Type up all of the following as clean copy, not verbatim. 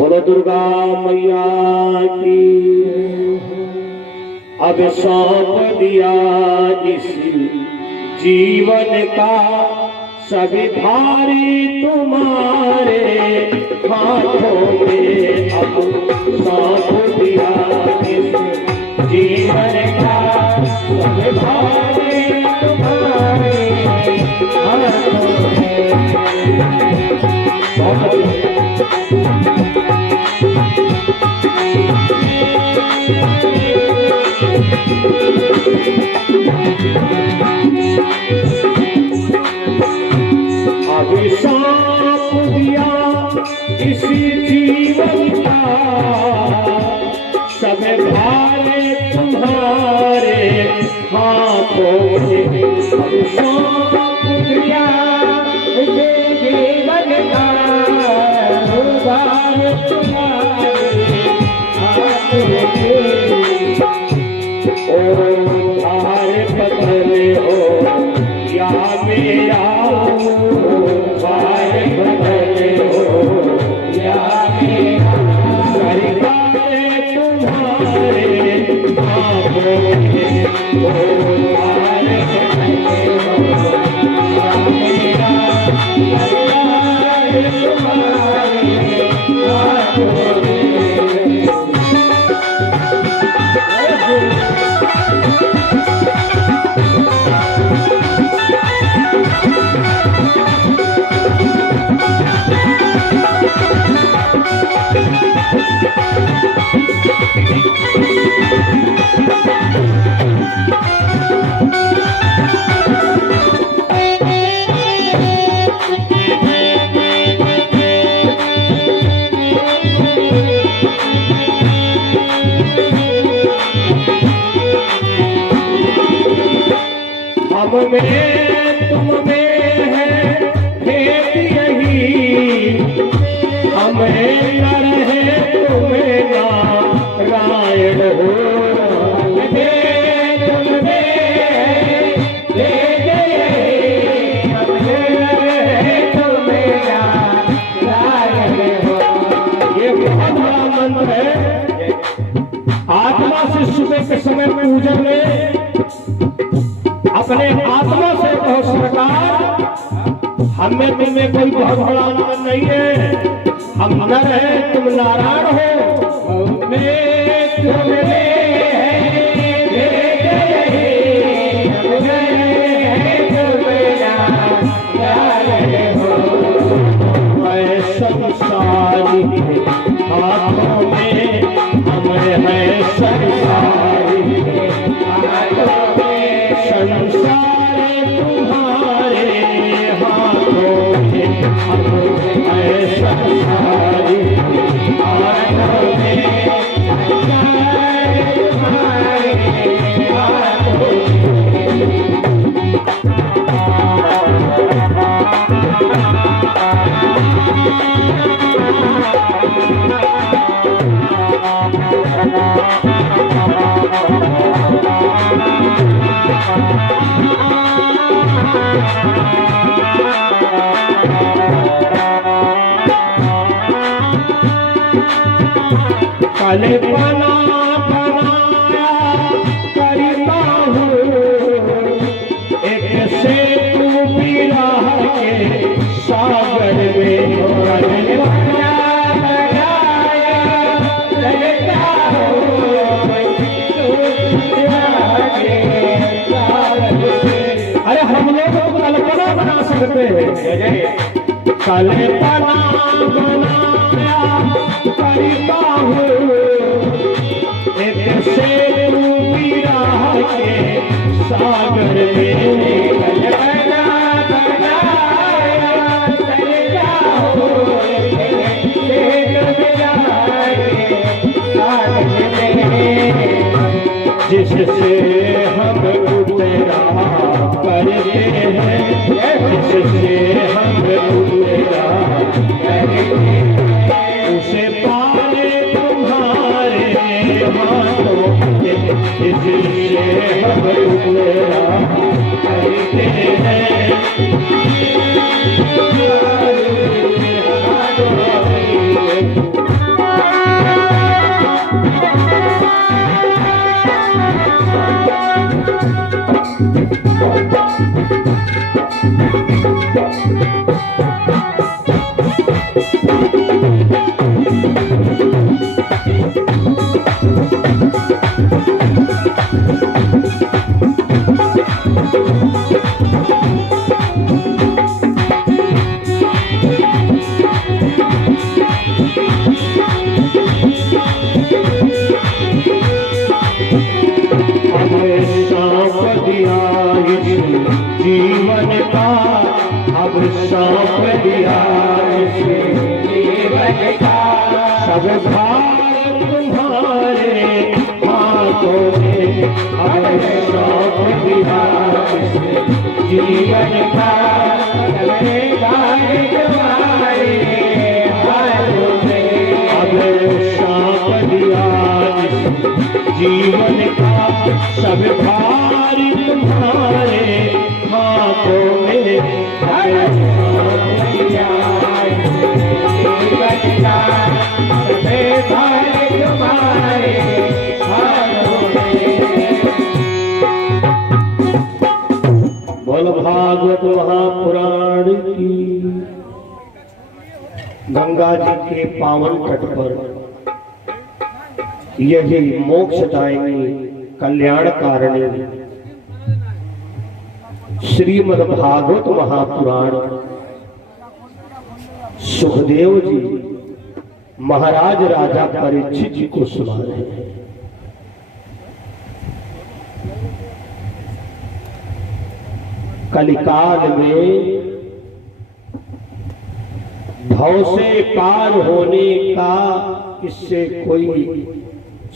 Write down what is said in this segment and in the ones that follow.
बोलो दुर्गा मैया की। अब सौंप दिया इस जीवन का सभी भारी तुम्हारे हाथों में। अब सौंप दिया इस जीवन का सभी भारी तुम्हारे हाथों में। अभी सौंप दिया इसी जीवन का सब भारे तुम्हारे हाथों में। अभी सौंप दिया इसी जीवन का सब भारे तुम्हारे हाथों में। ओ भार बदले हो या मेरा हम में तुम में है भेद यही। हमें न रहे तुम्हें नारायण हो। तुम में भेद यही। हमें न रहे तुम्हें नारायण हो। ये बहुत बड़ा मंत्र है। आत्मा से सुबह के समय पूजन में अपने आत्मा से कहो सरकार हमें तुम्हें कोई बहुत बड़ा अंतर नहीं है। हम नर हैं तुम नारायण हो। हमें तुम्हें संसारी हाथों में हमें है संसारी हाथों में। संसार तुम्हारे हाथों में हमें है संसारी हाथों में। संसार तुम्हारे हाथों कल बना बनाया करता हूँ एक से तू बिरह के सागर में। कल बना बनाया करता हूँ अरे हम लोग कल्पना बना सकते हैं। कल्पना बनाया करता हूँ एक से राह के सागर में। कल्पना बनाया करता हूँ जिससे हम उतरा करते हैं। जिससे हम उतरा करते हैं उसे पाले तुम्हारे हाथों में। जिससे हम उतरा करते हैं तुम्हारे हाथों में। सब भार तुम्हारे हाथों में, अब सौंप दिया जीवन का तुम्हारे हाथों में, अब सौंप दिया जीवन का सब भार तुम्हारे हाथों में, अब सौंप दिया जीवन का सब भार तुम्हारे हाथों में। बोल भागवत महापुराण की। गंगा जी के पावन तट पर यही मोक्षदायिनी कल्याणकारिणी श्रीमद् भागवत महापुराण सुखदेव जी महाराज राजा परीक्षित जी को सुना रहे हैं। कलिकाल में भव से पार होने का इससे कोई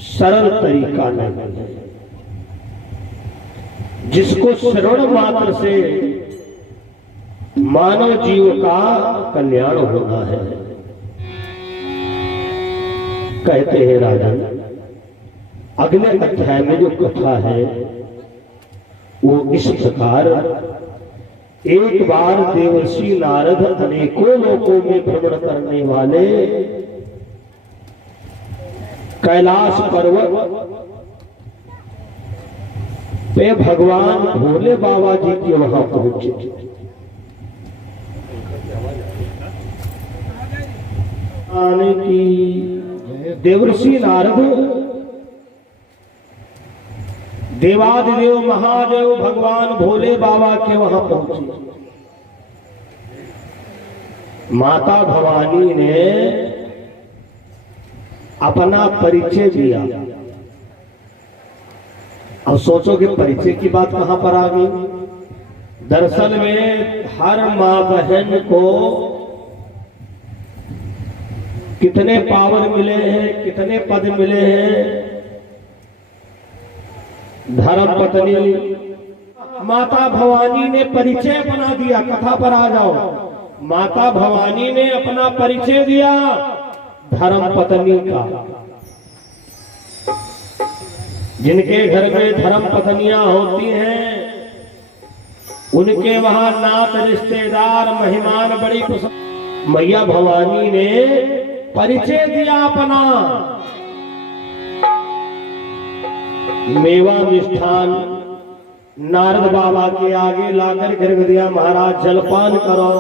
सरल तरीका नहीं है। जिसको श्रवण मात्र से मानव जीव का कल्याण होना है। कहते हैं राजन, अगले अध्याय में जो कथा है वो इस प्रकार। एक बार देवर्षि नारद अनेकों लोकों में भ्रमण करने वाले कैलाश पर्वत पे भगवान भोले बाबा जी के वहां पहुंचे। आने की देवर्षि नारद देवादिदेव महादेव भगवान भोले बाबा के वहां पहुंचे। माता भवानी ने अपना परिचय दिया। अब सोचो कि परिचय की बात कहां पर आ गई। दरअसल में हर मां बहन को कितने पावर मिले हैं, कितने पद मिले हैं। धर्म पत्नी माता भवानी ने परिचय बना दिया। कथा पर आ जाओ। माता भवानी ने अपना परिचय दिया धर्म पत्नी का। जिनके घर में धर्म पत्नियां होती हैं उनके वहां नात रिश्तेदार मेहमान बड़ी पसंद। मैया भवानी ने परिचय दिया अपना। मेवा मिष्ठान नारद बाबा के आगे लाकर गिर दिया। महाराज जलपान करो।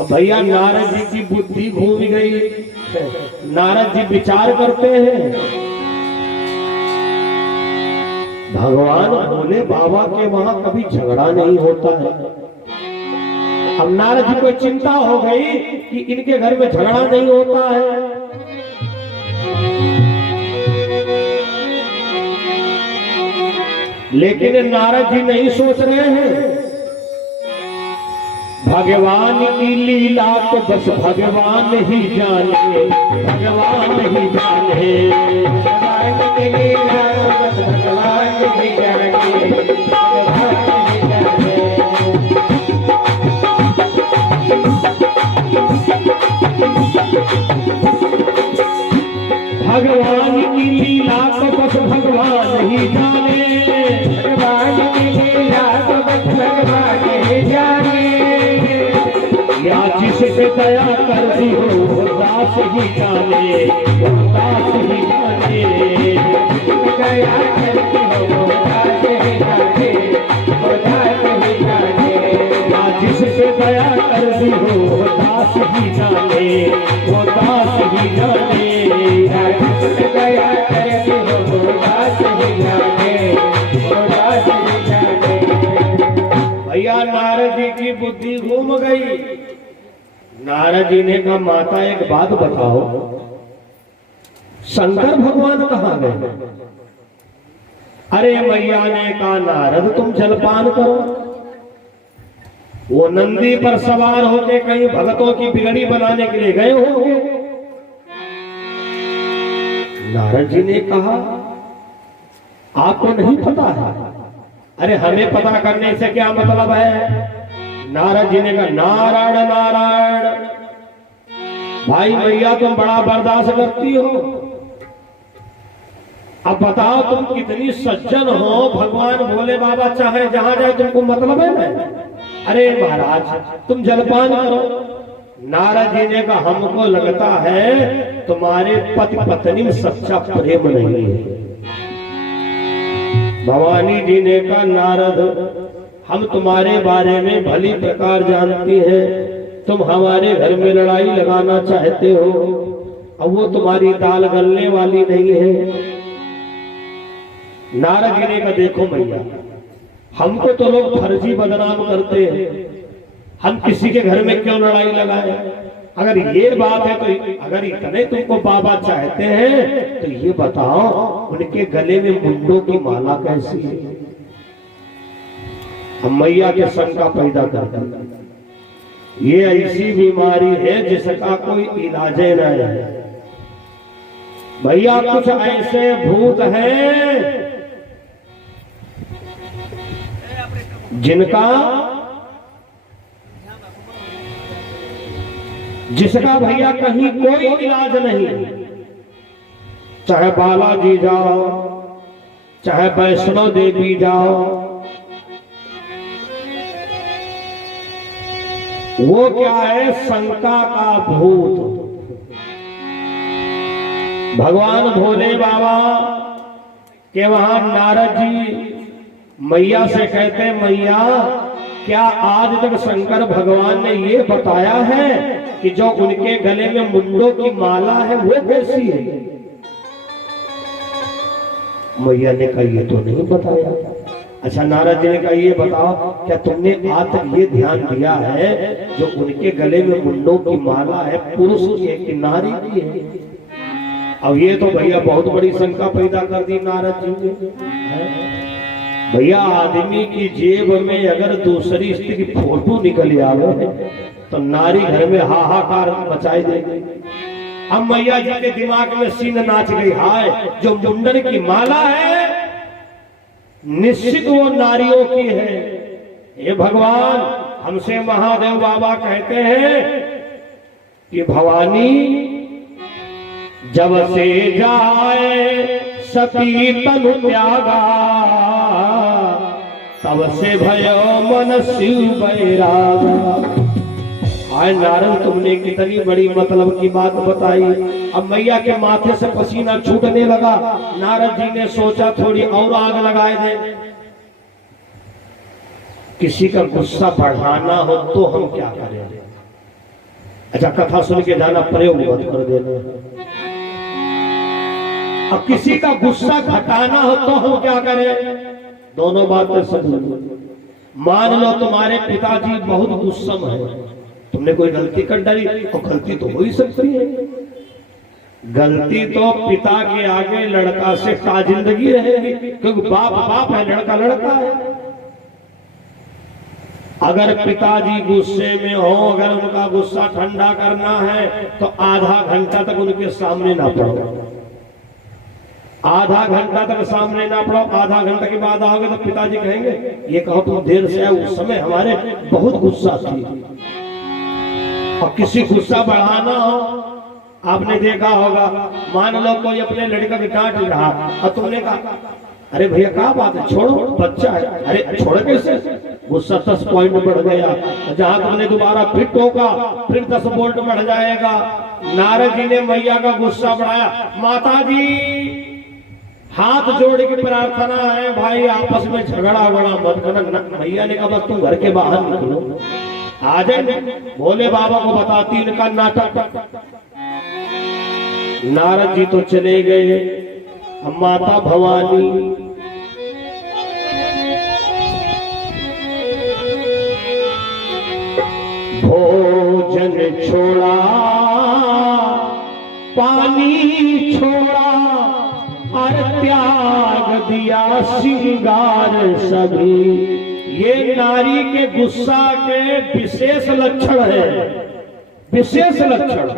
अब भैया नारद जी की बुद्धि घूम गई। नारद जी विचार करते हैं भगवान भोले बाबा के वहां कभी झगड़ा नहीं होता है। अब नारद जी को चिंता हो गई कि इनके घर में झगड़ा नहीं होता है। लेकिन नारद जी नहीं सोच रहे हैं भगवान की लीला तो बस भगवान ही जाने, भगवान ही जाने। भगवान की लीला तो बस भगवान ही जाने, भगवान ही जाने। भगवान की लीला तो बस भगवान ही जाने, भगवान की लीला तो बस भगवान ही जाने। या जिस पे दया कर दी हो वो दास ही जाने, वो दास ही जाने। दया करती हो वो दास ही जाने, वो दास ही जाने। या जिस पे दया कर दी हो वो दास ही जाने, वो दास ही जाने। या जिस पे दया करती हो वो दास ही जाने, वो दास ही जाने। भैया नारद जी की बुद्धि घूम गई। नारद जी ने कहा माता एक बात बताओ, शंकर भगवान कहाँ गए? अरे मैया ने कहा नारद तुम जलपान करो। वो नंदी पर सवार होते कहीं भक्तों की बिगड़ी बनाने के लिए गए होंगे। नारद जी ने कहा आपको नहीं पता है? अरे हमें पता करने से क्या मतलब है? नारद जी ने कहा नारायण नारायण, भाई मैया तुम बड़ा बर्दाश्त करती हो। अब बताओ तुम कितनी सज्जन हो, भगवान भोले बाबा चाहे जहां जाए तुमको मतलब है ना? अरे महाराज तुम जलपान करो। नारद जी ने कहा हमको लगता है तुम्हारे पति पत्नी में सच्चा प्रेम नहीं है। भवानी जी ने कहा नारद हम तुम्हारे बारे में भली प्रकार जानती हैं, तुम हमारे घर में लड़ाई लगाना चाहते हो, अब वो तुम्हारी दाल गलने वाली नहीं है। नारद जी ने कहा देखो मैया, हमको तो लोग फर्जी बदनाम करते हैं, हम किसी के घर में क्यों लड़ाई लगाए? अगर ये बात है तो अगर इतने तुमको बाबा चाहते हैं तो ये बताओ उनके गले में मुंडों की माला कैसी है? हम मैया के शंका पैदा कर दी, ये ऐसी बीमारी है जिसका कोई इलाज नहीं है। भैया कुछ ऐसे भूत हैं जिसका भैया कहीं कोई इलाज नहीं। चाहे बालाजी जाओ, चाहे वैष्णो देवी जाओ, वो क्या है? शंका का भूत। भगवान भोले बाबा के वहां नारद जी मैया से कहते मैया क्या आज तक शंकर भगवान ने ये बताया है कि जो उनके गले में मुंडों की माला है वो कैसी है? मैया ने कहा ये तो नहीं बताया। अच्छा नारद जी ने कहा ये बताओ क्या तुमने आज तक ये ध्यान दिया है जो उनके गले में मुंडों की माला है पुरुष की है कि नारी की है? अब ये तो भैया बहुत बड़ी शंका पैदा कर दी नारद जी ने। भैया आदमी की जेब में अगर दूसरी स्त्री की फोटो निकल आवे तो नारी घर में हाहाकार मचाई देगी। अब मैया जी के दिमाग में सीन नाच गई, हाय जो मुंडन की माला है निश्चित वो नारियों की है। ये भगवान हमसे महादेव बाबा कहते हैं कि भवानी जब से जाए सती तनु त्यागा, तब से भयो मन शिव बैरागा। आज नारद तुमने कितनी बड़ी मतलब की बात बताई। अब मैया के माथे से पसीना छूटने लगा। नारद जी ने सोचा थोड़ी और आग लगाए दे। किसी का गुस्सा बढ़ाना हो तो हम क्या करें? अच्छा कथा सुन के जाना, प्रयोग मत कर देना। अब किसी का गुस्सा घटाना हो तो हम क्या करें? दोनों बातें समझ। मान लो तुम्हारे पिताजी बहुत गुस्सम है, तुमने कोई गलती कर डाली तो गलती तो हो ही सकती है। गलती तो पिता के आगे लड़का से का जिंदगी रहेगी, क्योंकि बाप बाप है, लड़का लड़का है। अगर पिताजी गुस्से में हो, अगर उनका गुस्सा ठंडा करना है तो आधा घंटा तक उनके सामने ना पड़ो। आधा घंटा तक सामने ना पड़ो। आधा घंटा के बाद आओगे तो पिताजी कहेंगे ये कहो तुम देर से आए, उस समय हमारे बहुत गुस्सा थी। और किसी गुस्सा बढ़ाना हो, आपने देखा होगा, मान लो कोई अपने लड़का के डांट रहा और तुमने कहा अरे भैया क्या बात है, छोड़ो बच्चा है। अरे छोड़ कैसे? गुस्सा 10 पॉइंट बढ़ गया। जहां तुमने दोबारा फिर टोका फिर 10 वोल्ट बढ़ जाएगा। नारद जी ने मैया का गुस्सा बढ़ाया। माता जी हाथ जोड़ के प्रार्थना है, भाई आपस में झगड़ा वगड़ा मत करना। मैया ने कहा बस तुम घर के बाहर निकलो, आ जाए भोले बाबा को बताती इनका नाटक। नारद जी तो चले गए। अब माता भवानी भोजन छोड़ा, पानी छोड़ा और त्याग दिया श्रृंगार सभी। ये नारी के गुस्सा के विशेष लक्षण है, विशेष लक्षण।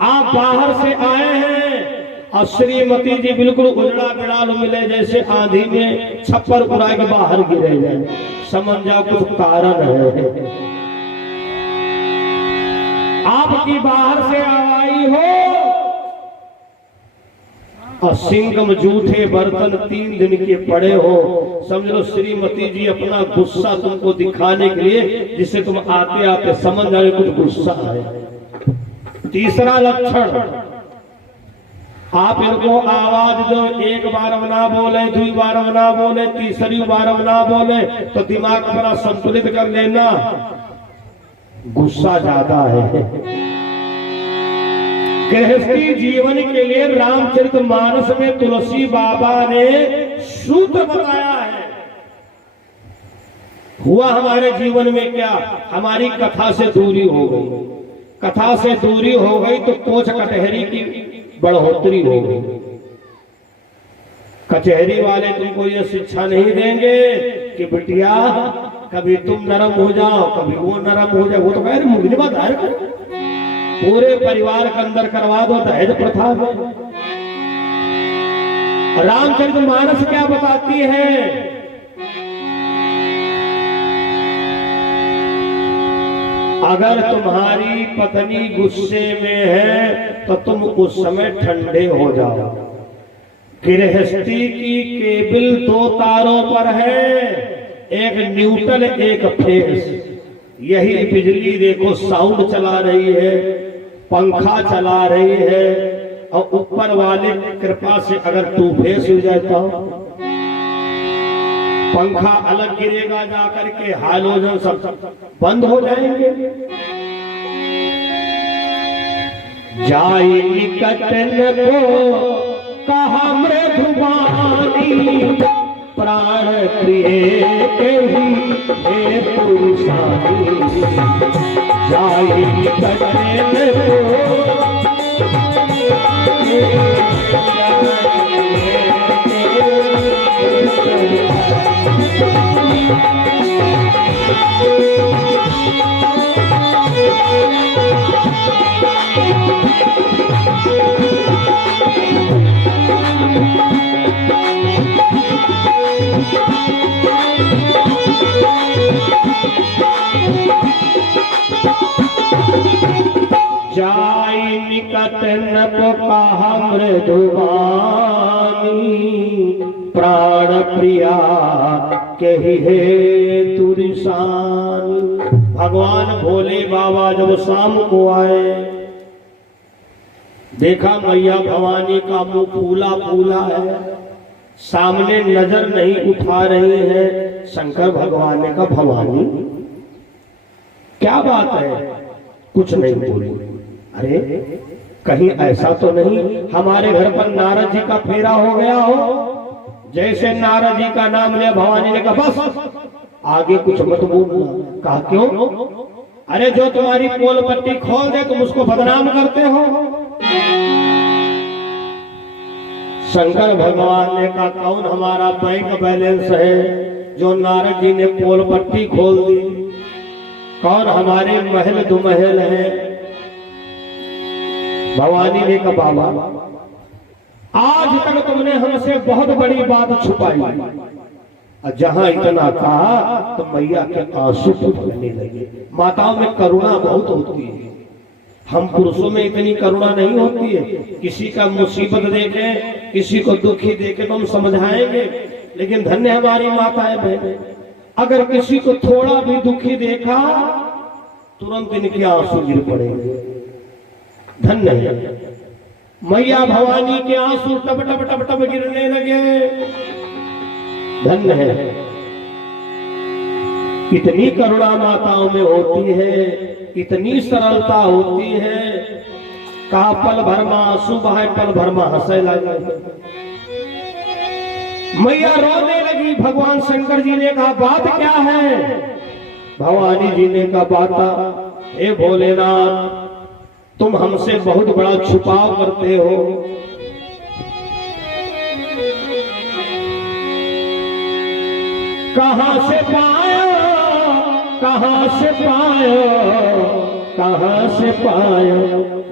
आप बाहर से आए हैं और श्रीमती जी बिल्कुल उजड़ा बिड़ाल मिले, जैसे आंधी में छप्पर उड़ा के बाहर गिरे जाए। समझ जाओ कुछ कारण है। आपकी बाहर से आवाई हो और सिंगम जूठे बर्तन 3 दिन के पड़े हो, समझ लो श्रीमती जी अपना गुस्सा तुमको दिखाने के लिए, जिससे तुम आते आते समझ जाओ कुछ गुस्सा है। तीसरा लक्षण, आप इनको आवाज दो, एक बार ना बोले, 2 बार ना बोले, तीसरी बार ना बोले तो दिमाग अपना संतुलित कर लेना, गुस्सा ज्यादा है। गृहस्थी जीवन के लिए रामचरितमानस में तुलसी बाबा ने सूत्र बताया है। हुआ हमारे जीवन में क्या, हमारी कथा से दूरी हो गई, कथा से दूरी हो गई तो कोच कटहरी की बढ़ोतरी हो गई। कचहरी वाले तुमको ये शिक्षा नहीं देंगे कि बिटिया कभी तुम नरम हो जाओ, कभी वो नरम हो जाए। वो तो कह रहे मुझे बात है, पूरे परिवार के अंदर करवा दो दहेज प्रथा में। रामचरितमानस क्या बताती है, अगर तुम्हारी पत्नी गुस्से में है तो तुम उस समय ठंडे हो जाओ। गृहस्थी की केबल 2 तारों पर है, एक न्यूट्रल एक फेस। यही बिजली देखो साउंड चला रही है, पंखा चला रही है, और ऊपर वाले कृपा से अगर 2 फेस हो जाता हो, पंखा अलग गिरेगा जाकर के, हाइड्रोजन सब बंद हो जाएंगे। जाई निकटन को कहा मृदुबानी, प्राण प्रिय के ही हे पुरुषानी। जाई निकटन को जाई निकट न को कहा मृदुबानी, प्राण प्रिया कही हे तुरसान। भगवान भोले बाबा जब शाम को आए, देखा मैया भवानी का मुंह फूला फूला है, सामने नजर नहीं उठा रही है। शंकर भगवान ने कहा भवानी क्या बात है, कुछ नहीं बोली। अरे कहीं ऐसा तो नहीं हमारे घर पर नारद जी का फेरा हो गया हो? जैसे नारद जी का नाम लिया, भवानी ने कहा बस आगे कुछ मत बोलना। कहा क्यों? अरे जो तुम्हारी पोल पट्टी खोल दे तुम उसको बदनाम करते हो। शंकर भगवान ने कहा कौन हमारा बैंक बैलेंस है जो नारद जी ने पोल पट्टी खोल दी? कौन हमारे महल दुमहल है? भवानी ने कहा बाबा आज तक तुमने हमसे बहुत बड़ी बात छुपाई, और जहां इतना कहा तो मैया के आंसू टूटने लगे। माताओं में करुणा बहुत होती है, हम पुरुषों में इतनी करुणा नहीं होती है। किसी का मुसीबत देखे, किसी को दुखी देखे तो हम समझाएंगे, लेकिन धन्य हमारी माताएं बहनें, अगर किसी को थोड़ा भी दुखी देखा तुरंत इनके आंसू गिर पड़ेंगे। धन्य है मैया भवानी के आंसू टप टप टप टप गिरने लगे। धन्य है इतनी करुणा माताओं में होती है, इतनी सरलता होती है। कहा पल भर में आंसू बहाए, पल भर में हंसे लगे। मैया रोने लगी। भगवान शंकर जी ने कहा बात क्या है? भवानी जी ने कहा बात हे भोलेनाथ तुम हमसे बहुत बड़ा छुपाव करते हो। कहां से पायो कहाँ से पायो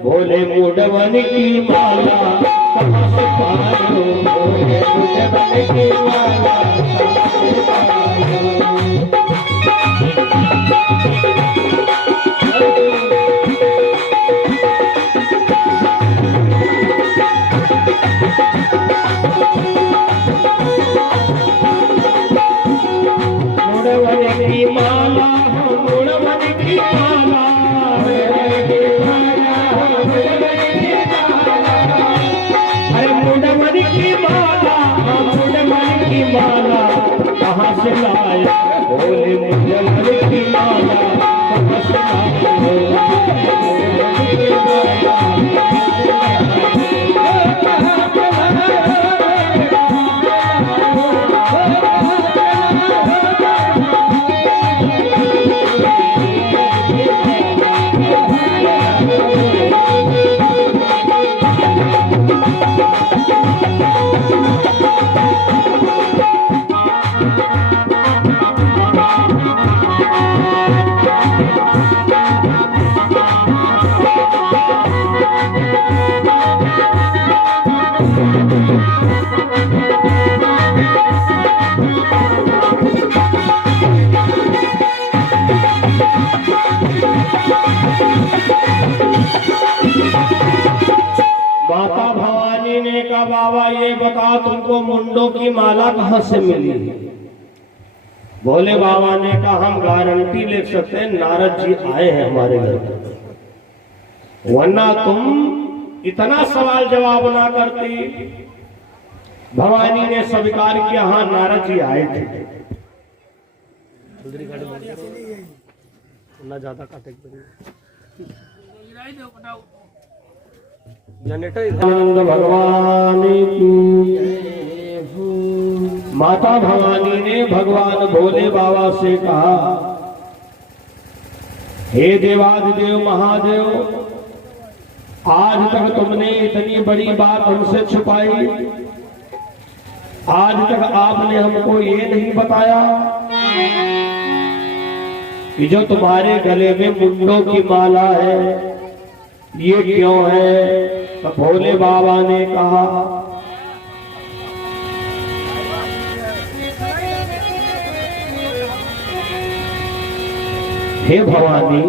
भोले मुंडवन की माला, कहाँ से पायो भोले मुंडवन की माला, कहाँ से पायो। कहाँ से लाए भोले मुंडवन की माला, कहाँ से लाए भोले की माता भवानी ने कहा बाबा ये बता तुमको मुंडों की माला कहाँ से मिली। भोले बाबा ने कहा हम गारंटी ले सकते हैं नारद जी आए हैं हमारे घर पर, वरना तुम इतना सवाल जवाब ना करती। भवानी ने स्वीकार किया हाँ नारद जी आए थे। आनंद भगवान की माता भवानी ने भगवान भोले बाबा से कहा हे देवादिदेव महादेव, आज तक तुमने इतनी बड़ी बात हमसे छुपाई, आज तक आपने हमको ये नहीं बताया कि जो तुम्हारे गले में मुंडों की माला है ये क्यों है। तो भोले बाबा ने कहा हे भवानी,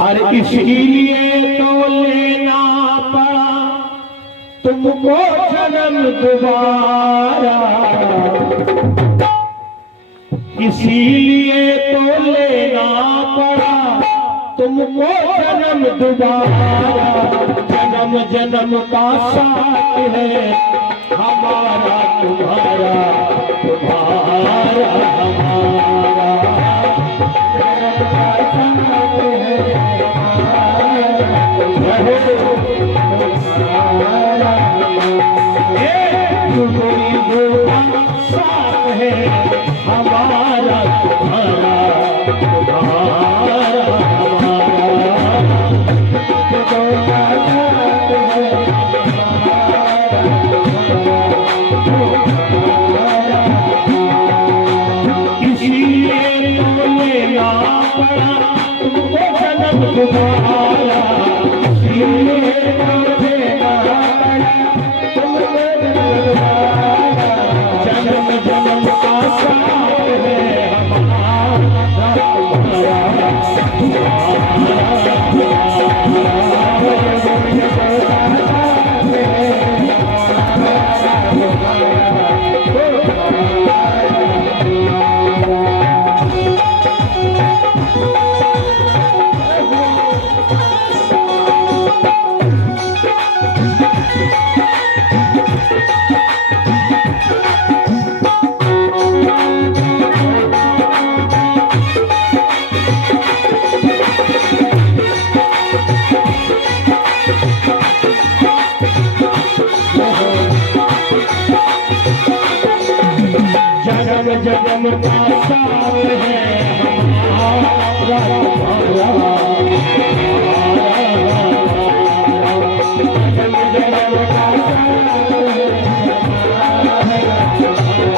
अरे इसीलिए तो लेना पड़ा तुमको जन्म दोबारा, इसीलिए तो लेना पड़ा तुमको जन्म दोबारा। जन्म जन्म का साथ है हमारा तुम्हारा, तुम्हारा हमारा, जन्म का साथ है हमारा तुम्हारा, साथ है हमारा तुम्हारा, तुम्हारा इसलिए तो लेना पड़ा तुमको जन्म तुम्हारा, इसलिए तो लेना पड़ा तुमको जन्म तुम्हारा। जन्म जन्म का साथ है हमारा तुम्हारा, जन्म का साथ है हमारा तुम्हारा, जन्म जन्म का साथ है हमारा।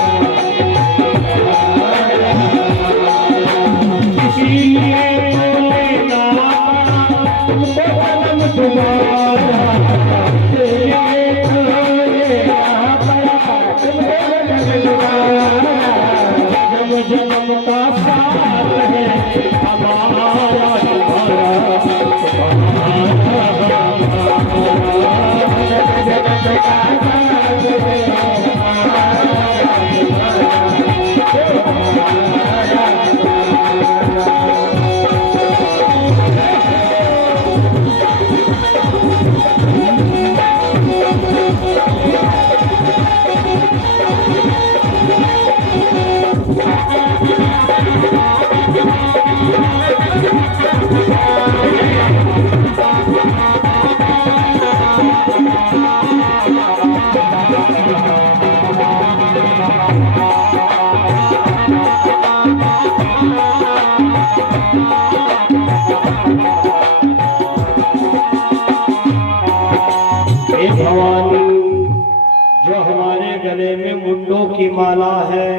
की माला है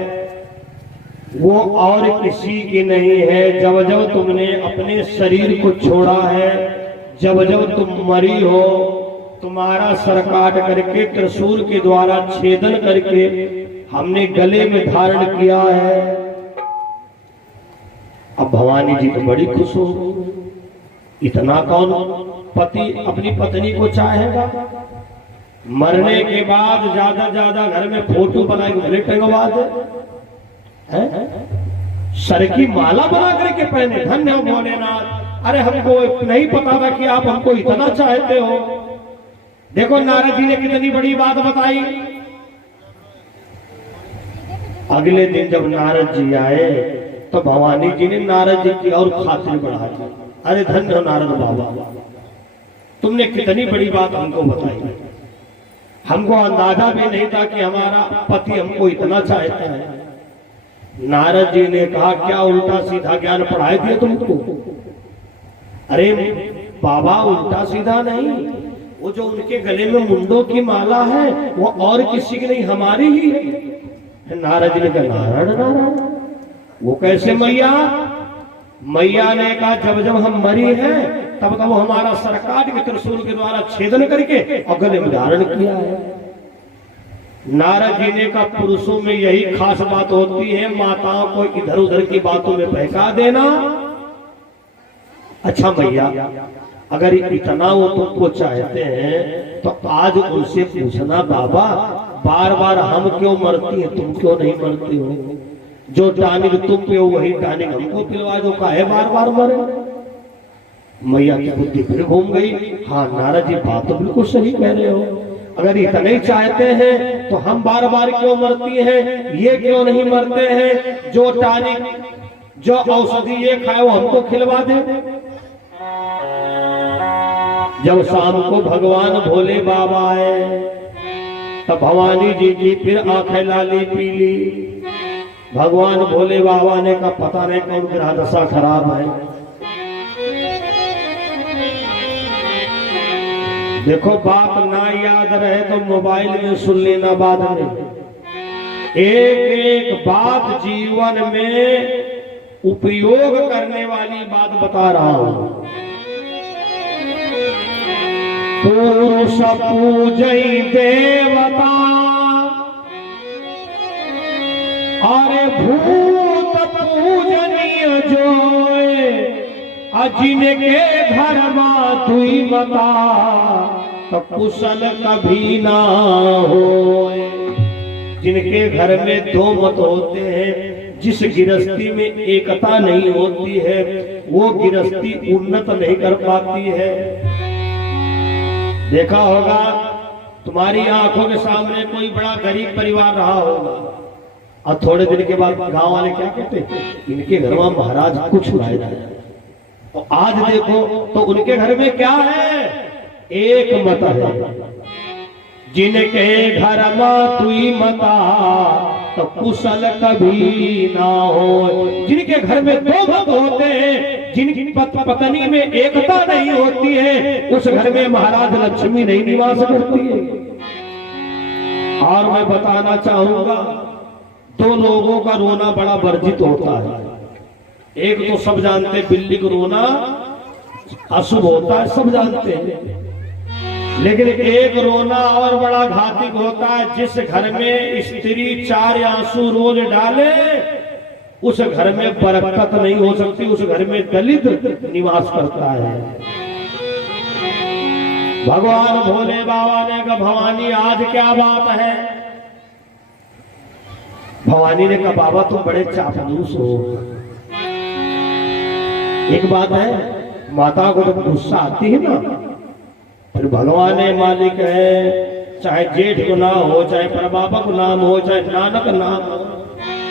वो और किसी की नहीं है। जब जब तुमने अपने शरीर को छोड़ा है, जब जब तुम मरी हो, तुम्हारा सर काट करके त्रिशूल के द्वारा छेदन करके हमने गले में धारण किया है। अब भवानी जी तो बड़ी खुश हो, इतना कौन पति अपनी पत्नी को चाहेगा। मरने के बाद ज्यादा घर में फोटो बना के भले टंगवा दे, सर की माला बना करके पहने। धन्य हो भोलेनाथ, अरे हमको नहीं पता था कि आप हमको इतना चाहते हो। देखो नारद जी ने कितनी बड़ी बात बताई। अगले दिन जब नारद जी आए तो भवानी जी ने नारद जी की और खातिर बढ़ा दी। अरे धन्य हो नारद बाबा, तुमने कितनी बड़ी बात हमको बताई। हमको अंदाजा भी नहीं था कि हमारा पति हमको इतना चाहता है। नारद जी ने कहा क्या उल्टा सीधा ज्ञान पढ़ाए दिए तुमको। अरे बाबा उल्टा सीधा नहीं, वो जो उनके गले में मुंडों की माला है वो और किसी की नहीं, हमारी ही है। नारद जी ने कहा नारायण नारायण, वो कैसे मैया। मैया ने कहा जब जब हम मरी हैं तब तब हमारा सर काट के त्रिशूल के द्वारा छेदन करके और गले में धारण किया है। नारद जी ने कहा पुरुषों में यही खास बात होती है, माताओं को इधर उधर की बातों में बहका देना। अच्छा मैया, अगर इतना वो तुमको चाहते हैं तो आज उनसे पूछना बाबा, बार बार हम क्यों मरती हैं, तुम क्यों नहीं मरती हो। जो टानिक तुम पे हो वही टानिक हमको पिलवा दो, काहे बार बार मरे। मैया की बुद्धि फिर घूम गई। हाँ नारद जी बात तो बिल्कुल सही कह रहे हो, अगर इतना ही चाहते हैं तो हम बार बार क्यों मरती हैं, ये क्यों नहीं मरते हैं। जो टानिक जो औषधि ये खाए वो हमको खिलवा दे। जब शाम को भगवान भोले बाबा आए तब भवानी जी की फिर आंखें लाली पीली। भगवान भोले बाबा ने कहा पता नहीं कौन ग्रह दशा खराब है। देखो बात ना याद रहे तो मोबाइल में सुन लेना बाद में। एक एक बात जीवन में उपयोग करने वाली बात बता रहा हूं। पुरुष पूजई देवता अरे भूत पूजनीय जोए, जिनके घर में तुई बता तो कुशल कभी ना हो। जिनके घर में दो मत होते हैं, जिस गिरस्ती में एकता नहीं होती है वो गिरस्ती उन्नत नहीं कर पाती है। देखा होगा तुम्हारी आंखों के सामने कोई बड़ा गरीब परिवार रहा होगा और थोड़े दिन के बाद गांव वाले क्या कहते हैं, इनके घर में महाराज कुछ लाए जाए। तो आज देखो तो उनके घर में क्या है, एक मत है। जिनके घर में तुई मता तो कुशल कभी ना हो। जिनके घर में दो मत होते हैं, जिनकी पत्नी में एकता नहीं होती है, उस घर में महाराज लक्ष्मी नहीं निवास करती है। और मैं बताना चाहूंगा दो लोगों का रोना बड़ा वर्जित होता है। एक तो सब जानते हैं बिल्ली को रोना अशुभ होता है, सब जानते हैं। लेकिन एक रोना और बड़ा घातक होता है। जिस घर में स्त्री 4 आंसू रोज डाले उस घर में बरकत नहीं हो सकती, उस घर में दलित निवास करता है। भगवान भोले बाबा ने कहा भवानी आज क्या बात है। भवानी ने कहा बाबा तुम बड़े चापलूस हो। एक बात है, माता को तो गुस्सा आती है ना, फिर भगवान है मालिक है, चाहे जेठ को नाम हो, चाहे परबाबा को नाम हो, चाहे नानक नाम हो।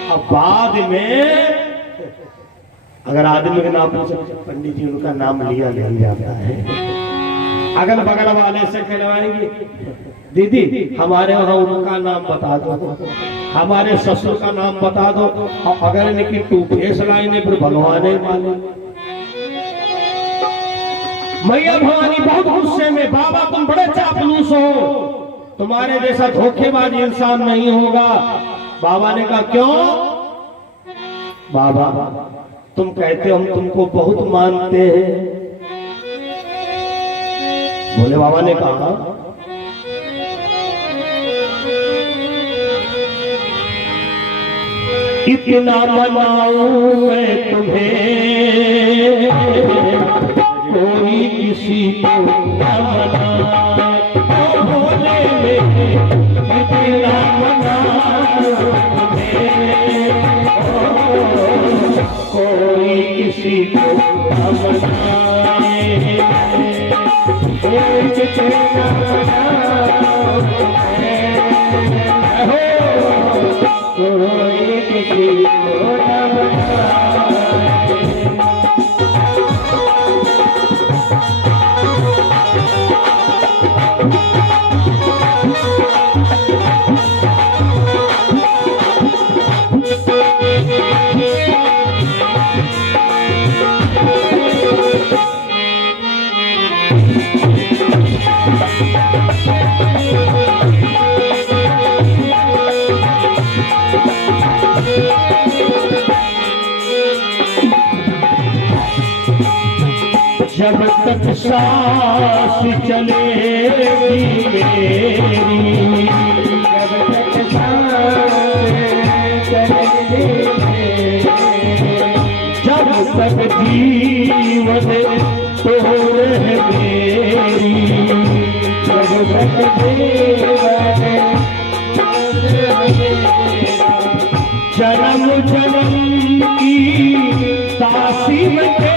अब बाद में अगर आदमी का नाम पूछे पंडित जी उनका नाम लिया नहीं जाता है। अगल बगल वाले से कहवाएंगे दीदी हमारे वहाँ उनका नाम बता दो, हमारे ससुर का नाम बता दो, और अगर इनकी टूफेस लाइने पर भगवान माने। मैया भवानी बहुत गुस्से में, बाबा तुम बड़े चापलूस हो, तुम्हारे जैसा धोखेबाज इंसान नहीं होगा। बाबा ने कहा क्यों? बाबा तुम कहते हो हम तुमको बहुत मानते हैं। बोले बाबा ने कहा इतना मनाऊं मैं तुम्हें कोई किसी को न मनाए। भोले में इतना मनाऊं तुम्हें कोई किसी को न मनाए। जब तक सांस चलेगी मेरी, जब तक सांस चलेगी, जब तक जीवन तो रहे मेरी, जब तक जीवन जन्म जन्म की दासी में तेरी,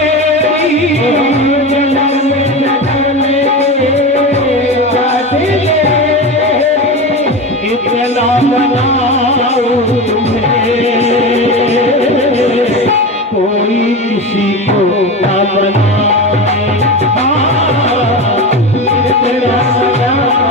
इतना मनाऊं तुम्हें कोई किसी को न मनाए। इतना मनाऊं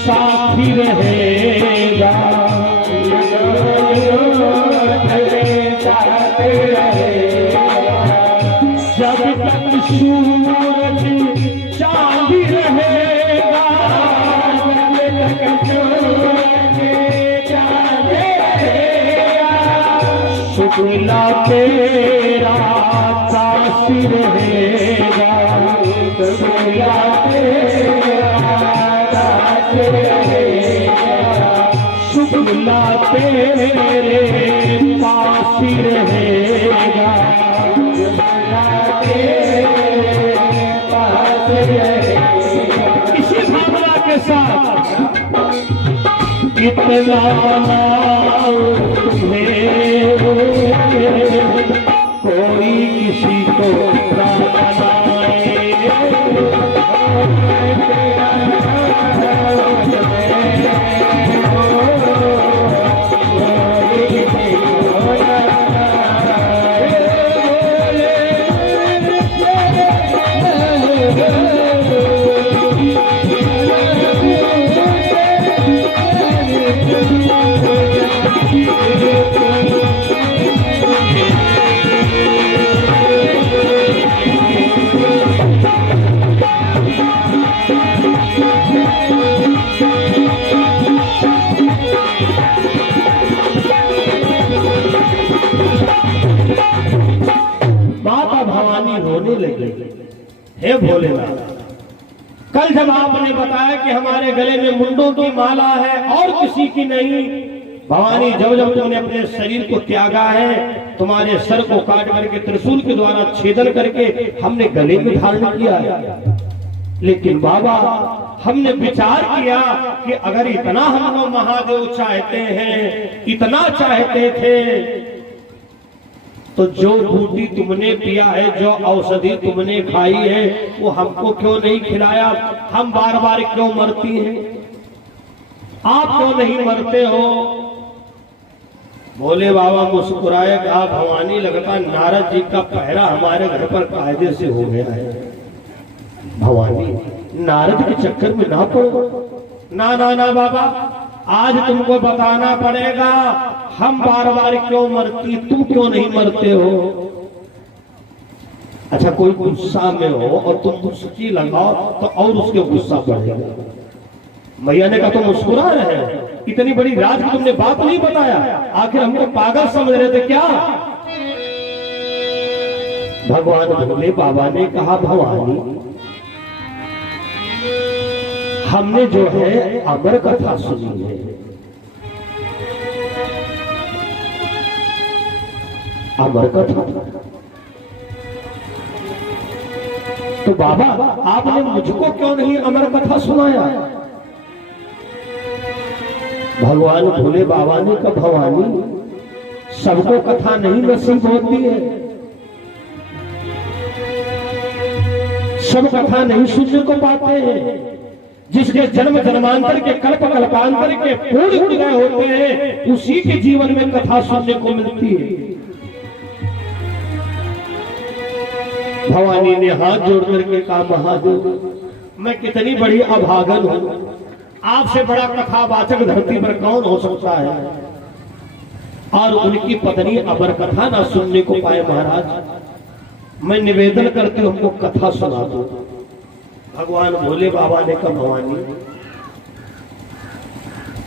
साथी रहेगा, जब तक सूरज चांद रहेगा, जब तक सूरज चांद रहेगा, शुक्ला तेरा दासी रहेगा, शुक्ला शुक्ला तेरे पास ही रहेगा, इसी भावना के साथ इतना मनाऊं तुम्हें कोई किसी को न मनाए। Thank you. माता भवानी रोने लगी। हे भोलेनाथ, कल जब आपने बताया कि हमारे गले में मुंडों की माला है और किसी की नहीं, भवानी जब जब तुमने अपने शरीर को त्यागा है, तुम्हारे सर को काट करके त्रिशूल के द्वारा छेदन करके हमने गले में धारण किया है। लेकिन बाबा, हमने विचार किया कि अगर इतना हमको महादेव चाहते हैं, इतना चाहते थे, तो जो बूटी तुमने पिया है, जो औषधि तुमने खाई है, वो हमको क्यों नहीं खिलाया? हम बार बार क्यों मरती हैं? आप क्यों नहीं मरते हो? भोले बाबा मुस्कुराए, कहा भवानी, लगता नारद जी का पहरा हमारे घर पर कायदे से हो गया है। भवानी, नारद के चक्कर में ना पड़ो। ना ना ना बाबा, आज तुमको बताना पड़ेगा, हम बार बार क्यों मरती, तुम क्यों नहीं मरते हो? अच्छा, कोई गुस्सा में हो और तुम मुस्की लगाओ तो और उसके गुस्सा बढ़ेगा। मैया ने कहा तुम मुस्कुरा रहे हो, इतनी बड़ी रात की तुमने बात नहीं बताया, आखिर हमको पागल समझ रहे थे क्या? भगवान भोले बाबा ने कहा, भवानी, हमने जो है अमर कथा सुनी है। अमर कथा तो बाबा, आपने मुझको क्यों नहीं अमर कथा सुनाया? भगवान भोले बाबा ने कहा, भवानी, सबको कथा नहीं नसीब होती है, सब कथा नहीं सुनने को पाते हैं। जिसके जन्म जन्मांतर के कल्प कल्पांतर के पूर्ण उदय होते हैं, उसी के जीवन में कथा सुनने को मिलती है। भवानी ने हाथ जोड़ करके कहा, महादेव, मैं कितनी बड़ी अभागन हूं, आपसे बड़ा कथावाचक धरती पर कौन हो सकता है? और उनकी पत्नी अमर कथा ना सुनने को पाए। महाराज, मैं निवेदन करती हूं, हमको कथा सुना दो। भगवान भोले बाबा ने कहा, भवानी,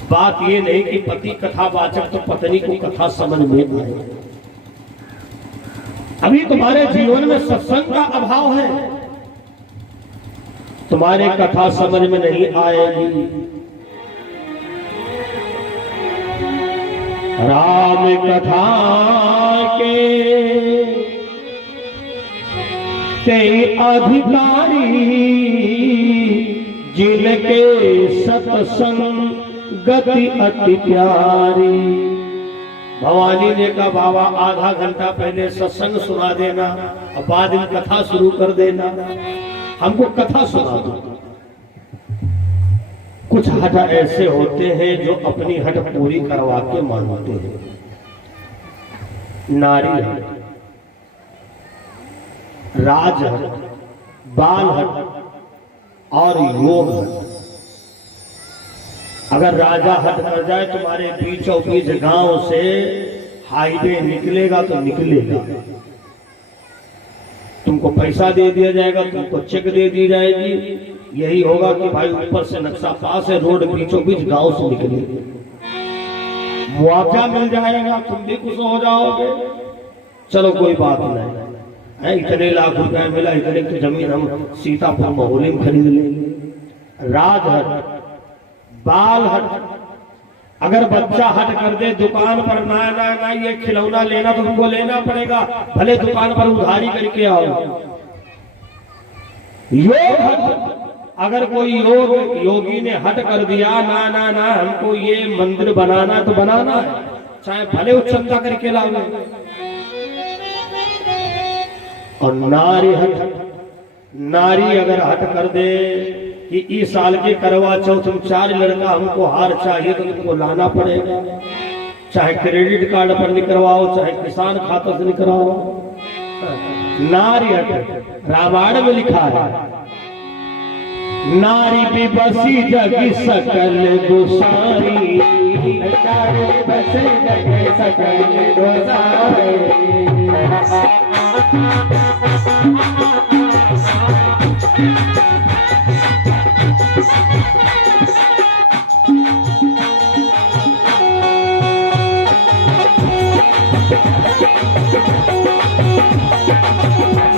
बात ये नहीं कि पति कथावाचक तो पत्नी को कथा समझ में आए। अभी तुम्हारे जीवन में सत्संग का अभाव है, तुम्हारे कथा समझ में नहीं आएगी। राम कथा के ते अधिकारी, जिनके सत्संग गति अति प्यारी। भवानी ने कहा, बाबा, आधा घंटा पहले सत्संग सुना देना और बाद में कथा शुरू कर देना, हमको कथा सुना दो। कुछ हट ऐसे होते हैं जो अपनी हट पूरी करवा के मानते हैं। नारी हट, राज हट, बाल हट और योग हट। अगर राजा हट कर जाए, तुम्हारे बीचों बीच गांव से हाईवे निकलेगा तो निकलेगा, तुमको पैसा दे दिया जाएगा, तुमको चेक दे दी जाएगी। यही होगा कि भाई ऊपर से नक्शा पास है, रोड बीचों बीच गांव से निकलेगी, मुआवजा मिल जाएगा, तुम भी खुश हो जाओगे। चलो कोई बात नहीं, इतने लाख रुपए मिला, इतने की जमीन हम सीतापुर महोली में खरीद लेंगे। राज हट, बाल हट, अगर बच्चा हट कर दे दुकान पर, ना ना ना ये खिलौना लेना तो तुमको लेना पड़ेगा, भले दुकान पर उधारी करके आओ। योग हट, अगर कोई योगी ने हट कर दिया, ना ना ना हमको ये मंदिर बनाना तो बनाना है, चाहे भले उच्चता करके लाओ। और नारी हट, नारी अगर हट कर दे कि इस साल के करवा चौथ में 4 लड़का हमको हार चाहिए तो तुमको लाना पड़ेगा, चाहे क्रेडिट कार्ड पर निकलवाओ, चाहे किसान खाता से निकलवाओ। नारी हट, रामायण में लिखा है, नारी भी बसी जग सकल गोसाई, नारी बसी जग सकल गोसाई।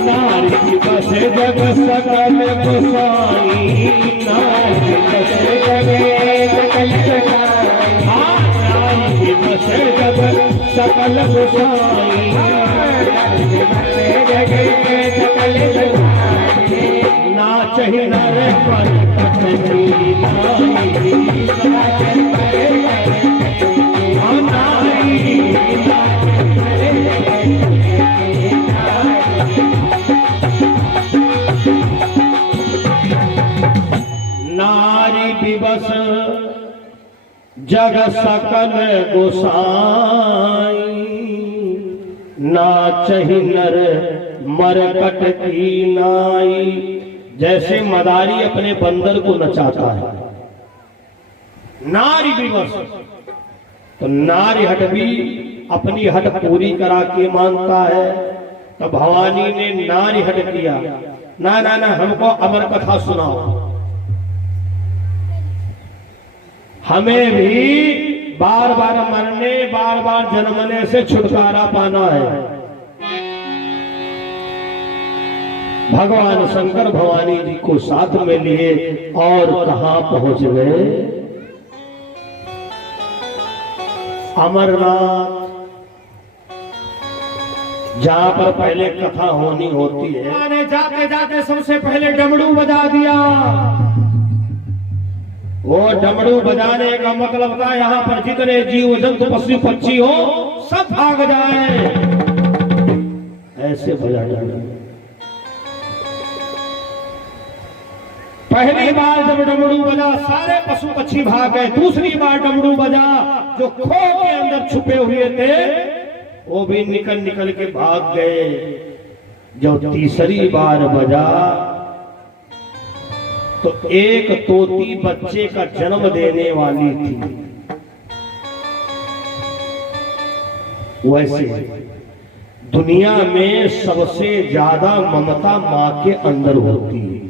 नारी बसे जग सकल गोसाई, नारी बसे जग सकल गोसाई, नारी बसे जग सकल गोसाई, जग सकल गोसाई, नाचहि नर पर कटनी नाई, नारी विवश जग सकल गोसाई, नाचहि नर मरकट की नाई। जैसे मदारी अपने बंदर को नचाता है, नारी विवश, तो नारी हट भी अपनी हट पूरी करा के मानता है। तो भवानी ने नारी हट किया, ना ना ना हमको अमर कथा सुनाओ, हमें भी बार बार मरने बार बार जन्मने से छुटकारा पाना है। भगवान शंकर भवानी जी को साथ में लिए और कहां पहुंच गए? अमरनाथ, जहां पर पहले कथा होनी होती है। जाते जाते सबसे पहले डमरू बजा दिया। वो डमरू बजाने का मतलब था यहाँ पर जितने जीव जंतु पशु पक्षी हो सब भाग जाए, ऐसे बजा डमरू। पहली बार जब डमरू बजा सारे पशु पक्षी भाग गए। दूसरी बार डमरू बजा, जो खो के अंदर छुपे हुए थे वो भी निकल निकल के भाग गए। जब तीसरी बार बजा तो एक तोती बच्चे का जन्म देने वाली थी। वैसे दुनिया में सबसे ज्यादा ममता मां के अंदर होती है।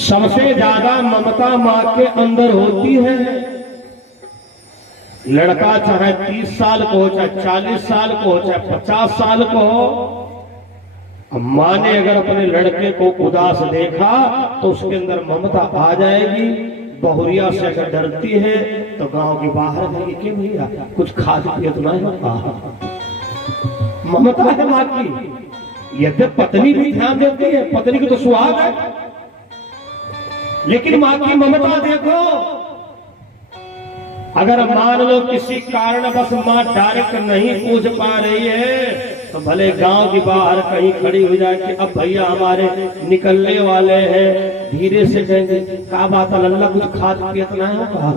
सबसे ज्यादा ममता मां के अंदर होती है। लड़का चाहे 30 साल को हो, चाहे 40 साल को हो, चाहे 50 साल को हो, मां ने अगर अपने लड़के को उदास देखा तो उसके अंदर ममता आ जाएगी। बहुरिया से अगर डरती है तो गांव के बाहर गई, क्यों भैया कुछ खा पिए तो नहीं होता। ममता है मां की। यद्यप पत्नी भी ध्यान देती है, पत्नी को तो सुहाग है, लेकिन मां की ममता देखो। अगर मान लो किसी कारणवश मां डायरेक्ट नहीं पूछ पा रही है तो भले गांव के बाहर कहीं खड़ी हो जाए कि अब भैया हमारे निकलने वाले हैं, धीरे से कहेंगे क्या बात है लल्ला कुछ खा पियत नहीं हो, कहा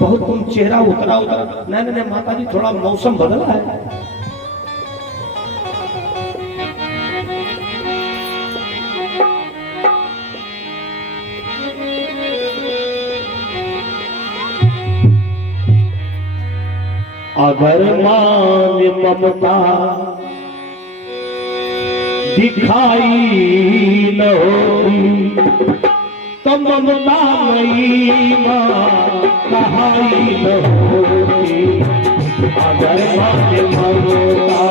बहुत तुम चेहरा उतरा उतरा। नहीं नहीं माता जी थोड़ा मौसम बदला है। अगर मान ममता दिखाई न होती तो ममता नहीं मां कहाई न होती। अगर मान ममता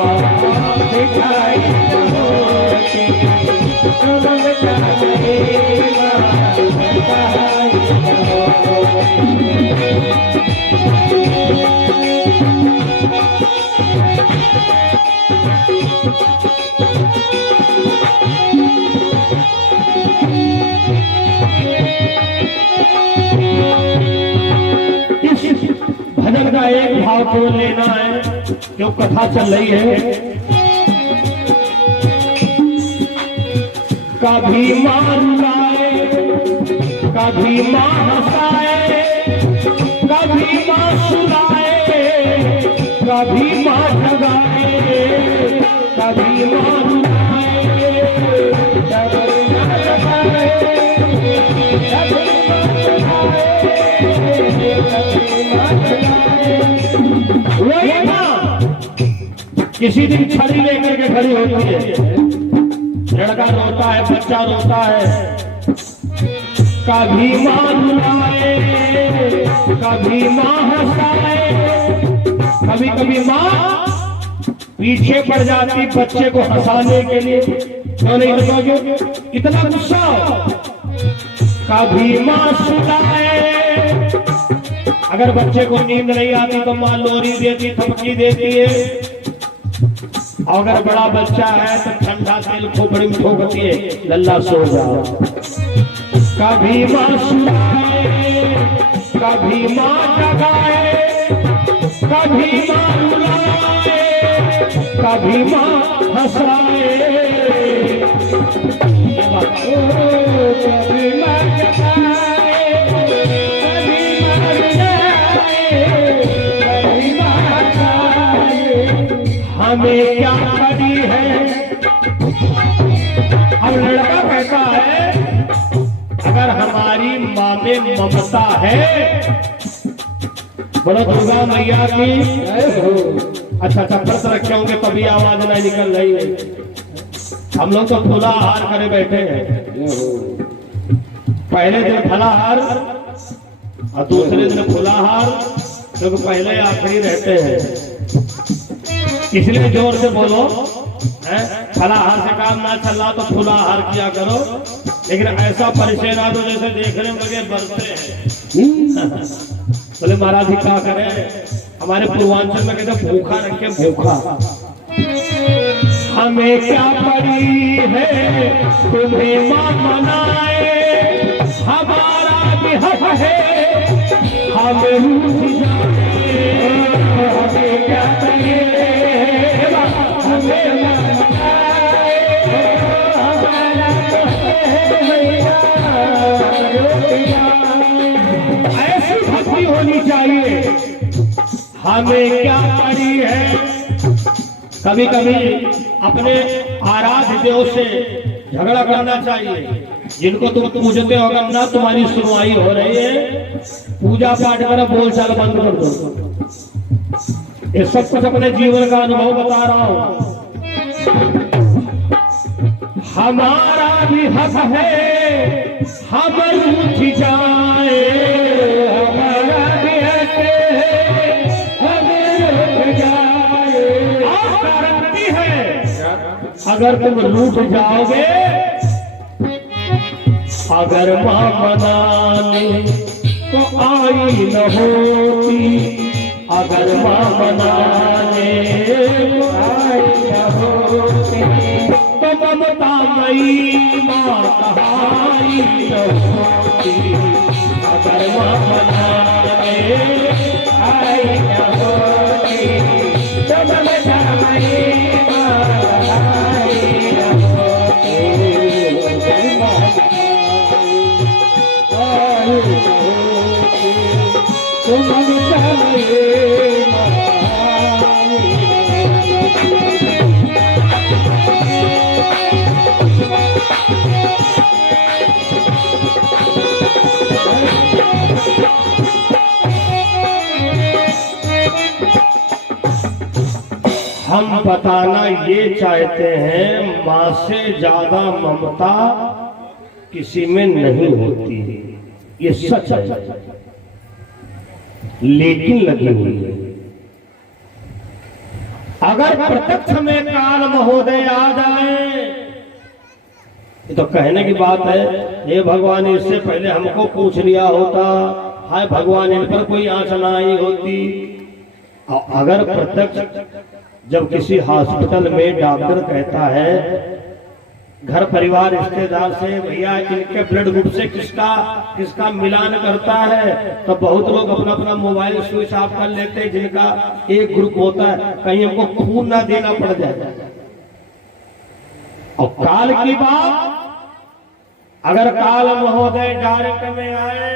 दिखाई न होती तो ममता नहीं मां कहाई न होती। भजन का एक भाव को लेना है, जो कथा चल रही है। कभी मां रुलाए, कभी मां हंसाए, कभी मां सुलाए, कभी मां जगाए, कभी मां रुलाए, कभी मां जगाए, कभी वही मां किसी दिन छड़ी लेकर के खड़ी होती है, लड़का रोता है, बच्चा रोता है, कभी माँ रुलाए, कभी माँ हंसाए, कभी कभी माँ पीछे पड़ जाती बच्चे को हंसाने के लिए। क्यों नहीं हंसोगे? इतना गुस्सा। कभी माँ सुलाए, अगर बच्चे को नींद नहीं आती तो माँ लोरी देती, थपकी देती है। और अगर बड़ा बच्चा है तो ठंडा तेल खोपड़ी में ठोकती है, लल्ला सो जाओ। कभी माँ सुलाए, कभी माँ जगाए, कभी माँ रुलाए, कभी माँ हंसाए, कभी माँ जगाए, कभी माँ रुलाए, कभी माँ हंसाए। हमें क्या करी है? अब लड़का कहता है अगर हमारी माँ में ममता है, बोलो दुर्गा मैया की। अच्छा व्रत रखे होंगे तभी आवाज नहीं निकल रही है। हम लोग तो फलाहार करे बैठे हैं। पहले दिन फलाहार और दूसरे दिन फलाहार, क्योंकि पहले आखिरी रहते हैं, इसलिए जोर से बोलो। फलाहार से काम ना चल रहा तो फलाहार किया करो, लेकिन ऐसा परिचय ना दो जैसे देखने में लगे बरते हैं। बोले महाराज जी क्या करें? हमारे पूर्वांचल में कहते भूखा रखे, भूखा। हमें क्या पड़ी है तुम्हें माँ मनाए, हमारा भी हक है हम रूठ जाए। हमें क्या पड़ी है हमें मनाए, हमारा ऐसी भक्ति होनी चाहिए। हमें क्या पड़ी है? कभी कभी अपने आराध्य देव से झगड़ा करना चाहिए। जिनको तुम पूजते हो, अगर ना तुम्हारी सुनवाई हो रही है, पूजा पाठ करो, बोलचाल बंद कर दो। ये सब कुछ अपने जीवन का अनुभव बता रहा हूं। हमारा भी हक है हम रूठ जाए, हमारा भी हक है हम रूठ जाए। और गारंटी है अगर तुम रूठ जाओगे, अगर माँ मनाने तो आई न होती, अगर माँ मनाने तो आई न होती, तो ममता मई माँ कहाई न होती। अगर माँ मनाने आई न होती, तो ममता मई माँ कहाई न होती। तो ममता मई हम बताना ये चाहते हैं, माँ से ज्यादा ममता किसी में नहीं होती, ये सच है, लेकिन लगी हुई है। अगर प्रत्यक्ष में काल महोदय आ जाए, ये तो कहने की बात है, हे भगवान इससे पहले हमको पूछ लिया होता, हाय भगवान इन पर कोई आंच ना आई होती। अगर प्रत्यक्ष जब किसी हॉस्पिटल में डॉक्टर कहता है घर परिवार रिश्तेदार से, भैया इनके ब्लड ग्रुप से किसका किसका मिलान करता है, तो बहुत लोग अपना अपना मोबाइल स्विच ऑफ कर लेते हैं, जिनका एक ग्रुप होता है, कहीं हमको खून ना देना पड़ जाए। और काल की बात, अगर काल महोदय डायरेक्ट में आए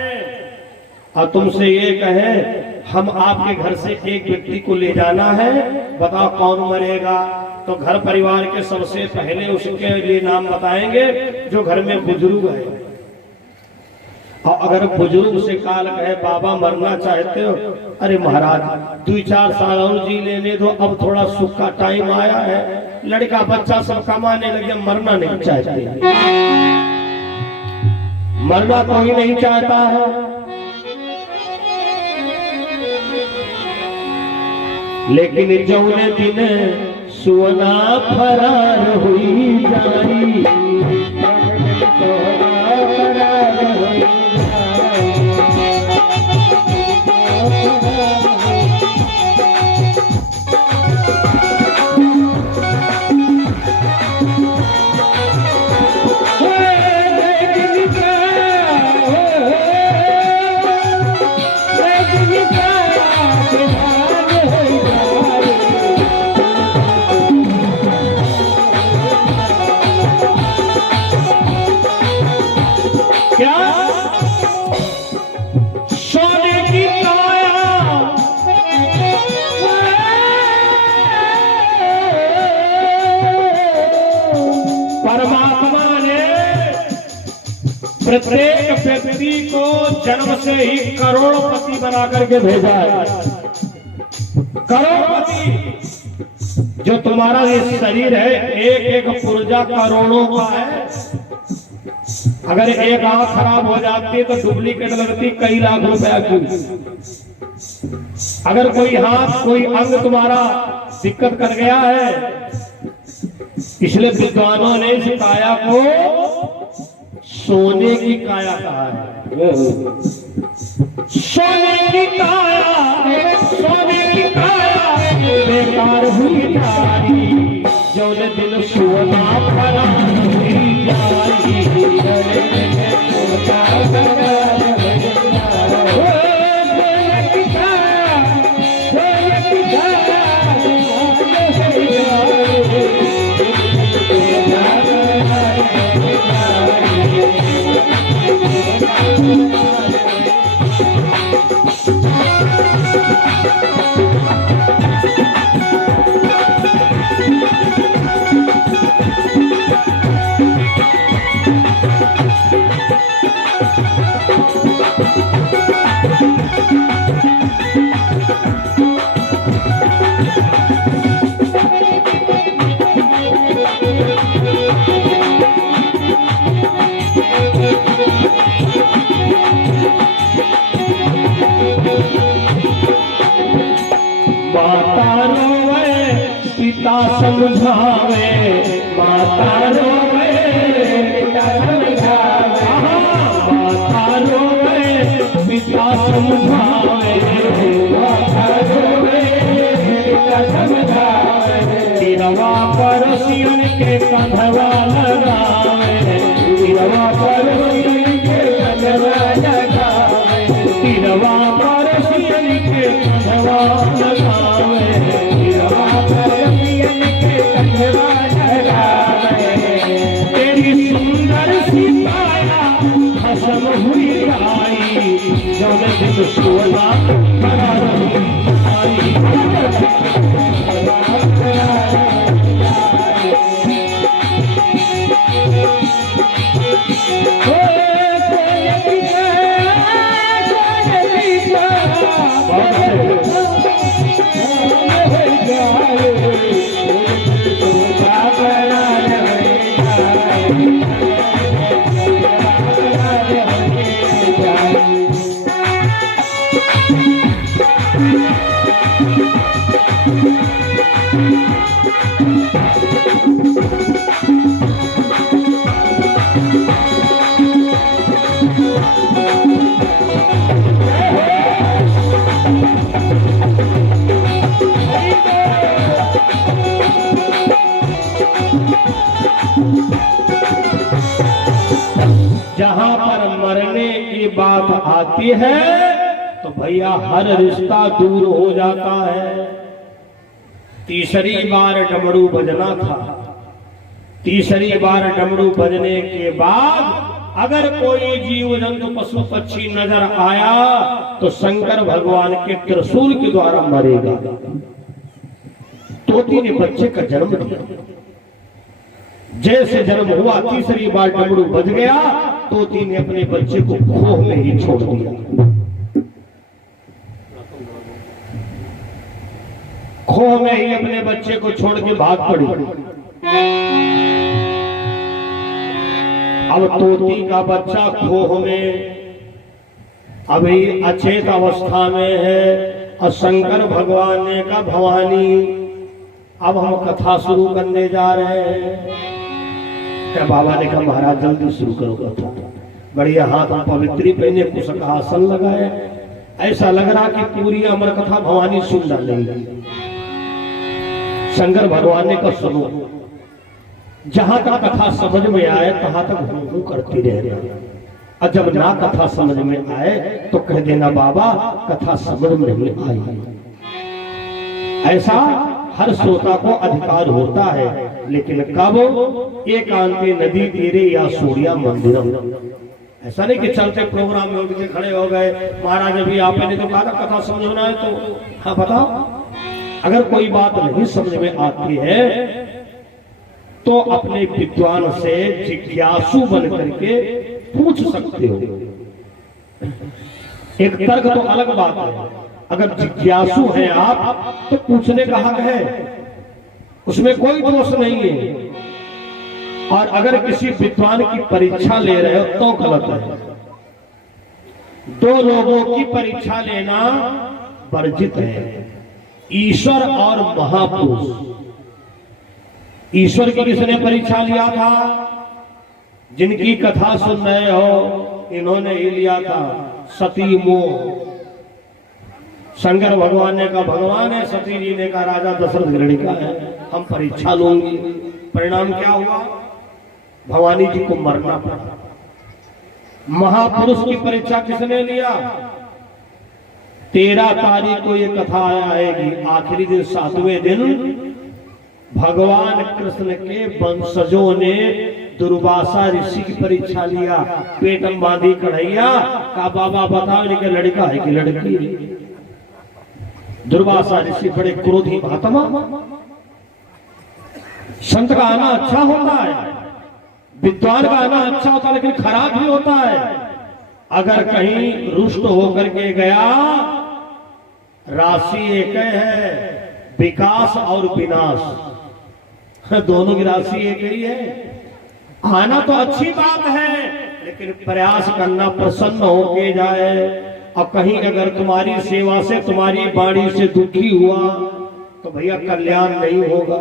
और तुमसे ये कहे हम आपके घर से एक व्यक्ति को ले जाना है, बताओ कौन मरेगा, तो घर परिवार के सबसे पहले उसके लिए नाम बताएंगे जो घर में बुजुर्ग है। और अगर बुजुर्ग से काल कहे बाबा मरना चाहते हो, अरे महाराज 2-4 साल और जी लेने दो, अब थोड़ा सुख का टाइम आया है, लड़का बच्चा सब कमाने लगे, मरना नहीं चाहते। मरना कोई नहीं चाहता है, लेकिन जौने दिन सुना फरार हुई जाई, प्रत्येक व्यक्ति को जन्म से ही करोड़पति बना करके भेजा है। करोड़पति, जो तुम्हारा ये शरीर है, एक एक पुर्जा करोड़ों का है। अगर एक आंख खराब हो जाती है तो डुप्लीकेट लगती कई लाख रुपया की। अगर कोई हाथ कोई अंग तुम्हारा दिक्कत कर गया है, इसलिए विद्वानों ने इस काया को सोने की काया कहा है। सोने की काया, सोने की काया बेकार हुई नारी, जो दिन सोना फरा हुई जाई। समझावे माता रोवे, पिता समझावे, माता रोवे, पिता समझावे, माता रोवे, पिता समझावे। तिरवा पड़ोसियन के कंधवा लगावे, तिरवा पड़ोसियन के कंधवा लगावे, तिरवा पड़ोसियन के कंधवा लगावे, तिरवा पड़ोसियन के कंधवा लगावे। तेरी सुंदर सी काया खसम हुई आई, जौन दिन सोना फरार हुई आई। जहां पर मरने की बात आती है तो भैया हर रिश्ता दूर हो जाता है। तीसरी बार डमरू बजना था, तीसरी बार डमरू बजने के बाद अगर कोई जीव जंतु पशु पक्षी नजर आया तो शंकर भगवान के त्रिशूल के द्वारा मरेगा। तोती ने बच्चे का जन्म दिया, जैसे जन्म हुआ तीसरी बार डमरू बज गया, तोती ने अपने बच्चे को खोह में ही छोड़ दिया। खो में ही अपने बच्चे को छोड़ के भाग पड़ी। अब तोती का बच्चा खो में अभी अचेत अवस्था में है और शंकर भगवान ने कहा भवानी अब हम कथा शुरू करने जा रहे हैं। क्या बाबा ने कहा महाराज जल्दी शुरू करो कथा। बढ़िया हाथ में पवित्री पहने कुछ आसन लगाए, ऐसा लग रहा कि पूरी अमर कथा भवानी सुन डालेंगी। शंकर भगवान ने कहा सुनो, जहां तक कथा समझ में आए तहां तक हूं करती रह, और जब ना कथा समझ में आए तो कह देना बाबा कथा समझ में नहीं आई। ऐसा हर श्रोता को अधिकार होता है, लेकिन कब एकांते नदी तीरे या सूर्या मंदिरम। ऐसा नहीं कि चलते प्रोग्राम में उठ के खड़े हो गए, महाराज अभी आपने तो कहा था कथा समझना है तो हाँ बताओ। अगर कोई बात नहीं समझ में आती है तो अपने विद्वान से जिज्ञासु बन करके पूछ सकते हो। एक तर्क तो अलग बात है, अगर जिज्ञासु हैं आप तो पूछने का हक है, उसमें कोई दोष नहीं है। और अगर किसी विद्वान की परीक्षा ले रहे हो तो गलत है। दो लोगों की परीक्षा लेना वर्जित है, ईश्वर और महापुरुष। ईश्वर की किसने परीक्षा लिया था? जिनकी कथा सुन रहे हो इन्होंने ही लिया था, सती मोह। शंकर भगवान ने कहा भगवान है, सती जी ने कहा राजा दशरथ लड़का है, हम परीक्षा लूंगी। परिणाम क्या हुआ? भवानी जी को मरना पड़ा। महापुरुष की परीक्षा किसने लिया? 13 तारीख को ये कथा आएगी, आखिरी दिन 7वें दिन भगवान कृष्ण के वंशजों ने दुर्वासा ऋषि की परीक्षा लिया। पेट में बांधी कढ़ैया, का बाबा बताओ इनके लड़का है कि लड़की? दुर्वासा ऋषि बड़े क्रोधी महात्मा। संत का आना अच्छा होता है, विद्वान का आना अच्छा होता है, लेकिन खराब भी होता है। अगर कहीं रुष्ट होकर के गया, राशि एक है, विकास और विनाश, दोनों की राशि एक ही है। आना तो अच्छी बात है, लेकिन प्रयास करना प्रसन्न होके जाए। और कहीं अगर तुम्हारी सेवा से, तुम्हारी वाणी से दुखी हुआ तो भैया कल्याण नहीं होगा।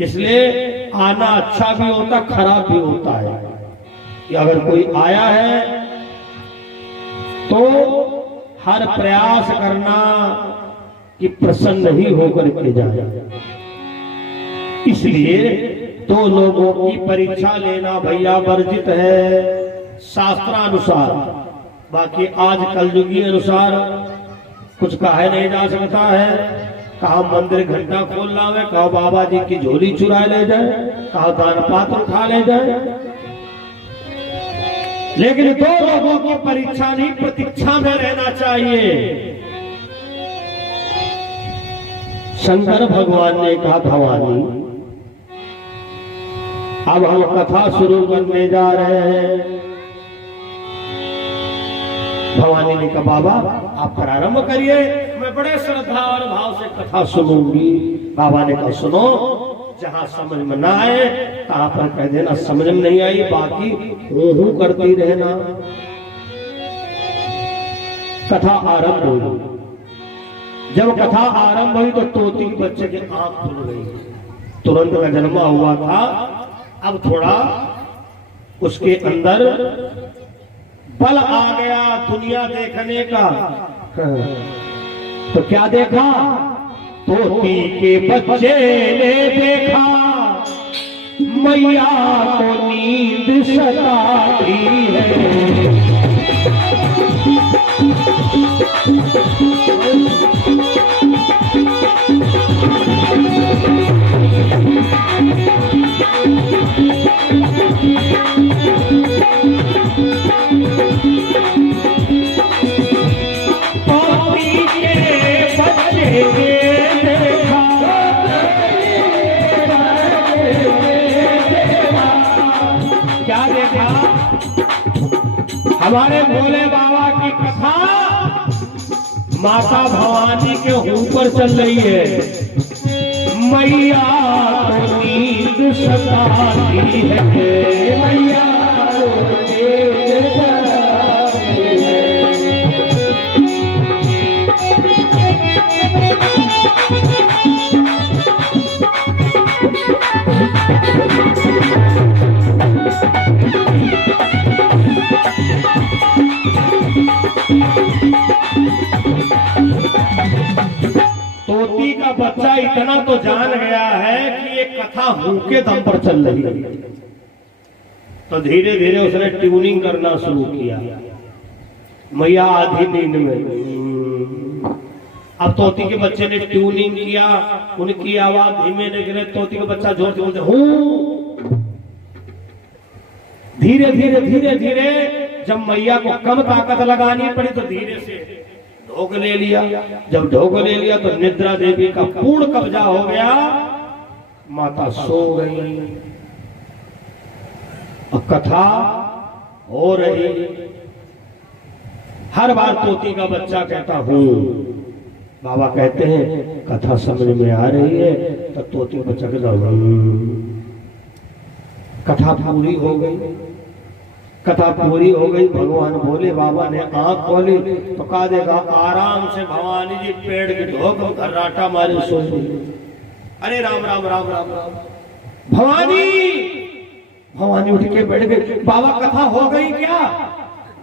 इसलिए आना अच्छा भी होता, खराब भी होता है। कि अगर कोई आया है तो हर प्रयास करना कि प्रसन्न ही होकर के जाए। इसलिए दो लोगों की परीक्षा लेना भैया वर्जित है शास्त्रानुसार। बाकी आज कलयुगी अनुसार कुछ कहा नहीं जा सकता है। कहा मंदिर घंटा खोल लावे, कहा बाबा जी की झोली चुरा ले जाए, कहा दान पात्र उठा ले जाए। लेकिन दो लोगों की परीक्षा नहीं, प्रतीक्षा में रहना चाहिए। शंकर भगवान ने कहा भवानी अब हम कथा शुरू करने जा रहे हैं। भवानी ने कहा बाबा आप प्रारंभ करिए, मैं बड़े श्रद्धा और भाव से कथा सुनूंगी। बाबा ने कहा सुनो, जहां समझ में ना आए कहां पर कह देना समझ में नहीं आई, बाकी हूं करती रहना। कथा आरंभ हुई। जब कथा आरंभ हुई तो तोती के बच्चे की आंख खुल गई। तुरंत का जन्मा हुआ था, अब थोड़ा उसके अंदर बल आ गया दुनिया देखने का। तो क्या देखा? तोती के बच्चे ने देखा मैया को नींद सताती है। हमारे भोले बाबा की कथा माता भवानी के ऊपर चल रही है। मैया को नींद सताती है, मैया को नींद सताती है। तोती का बच्चा इतना तो जान गया है कि ये कथा भूखे दम पर चल रही है, तो धीरे धीरे उसने ट्यूनिंग करना शुरू किया। मैया आधी नींद में, अब तोती के बच्चे ने ट्यूनिंग किया, उनकी आवाज धीमे निकले, तोती का बच्चा जोर से बोलते हूं। धीरे धीरे धीरे धीरे जब मैया को कम ताकत लगानी पड़ी तो धीरे से ढोक ले लिया। जब ढोक ले लिया तो निद्रा देवी का पूर्ण कब्जा हो गया, माता सो गई। अब कथा हो रही, हर बार तोती का बच्चा कहता हूं, बाबा कहते हैं कथा समझ में आ रही है, तो तोती का बच्चा कहता कथा पूरी हो गई। कथा पूरी हो गई, भगवान बोले, बाबा ने आंख खोली तो कहा देगा आराम से भवानी जी पेड़ के ढोक घर्राटा मारे सो गई। अरे राम राम राम राम राम, भवानी भवानी उठ के बैठ गए। बाबा कथा हो गई क्या?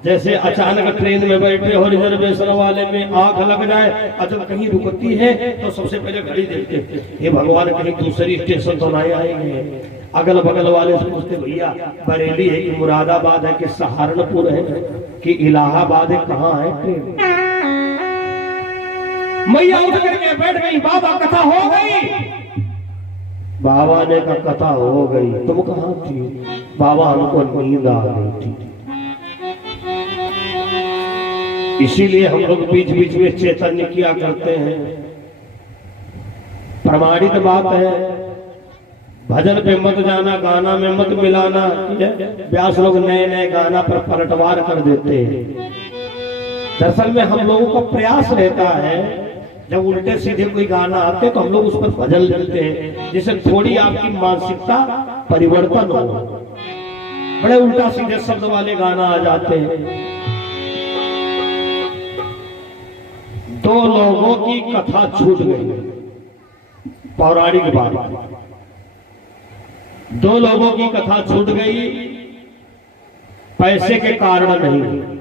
जैसे अचानक ट्रेन में बैठे हो, रिजर्वेशन वाले में आंख लग जाए और जब कहीं रुकती है तो सबसे पहले घड़ी देखते, ये भगवान कहीं दूसरी स्टेशन तो नहीं आएंगे। अगल बगल वाले से पूछते, भैया बरेली है कि मुरादाबाद है कि सहारनपुर है कि इलाहाबाद है, कहाँ है ट्रेन? मैया उठ करके बैठ गई, बाबा कथा हो गई। बाबा ने कहा कथा हो गई, तुम कहाँ थी? बाबा हमको नींद आ रही थी। इसीलिए हम लोग बीच बीच में चैतन्य किया करते हैं। प्रमाणित बात है, भजन पे मत जाना, गाना में मत मिलाना। व्यास लोग नए नए गाना पर पलटवार कर देते हैं। दरअसल में हम लोगों का प्रयास रहता है, जब उल्टे सीधे कोई गाना आते तो हम लोग उस पर भजन लिखते हैं, जिससे थोड़ी आपकी मानसिकता परिवर्तन हो। बड़े उल्टा सीधे शब्द वाले गाना आ जाते हैं। दो लोगों की कथा छूट गई, पौराणिक बात। दो लोगों की कथा छूट गई, पैसे के कारण नहीं।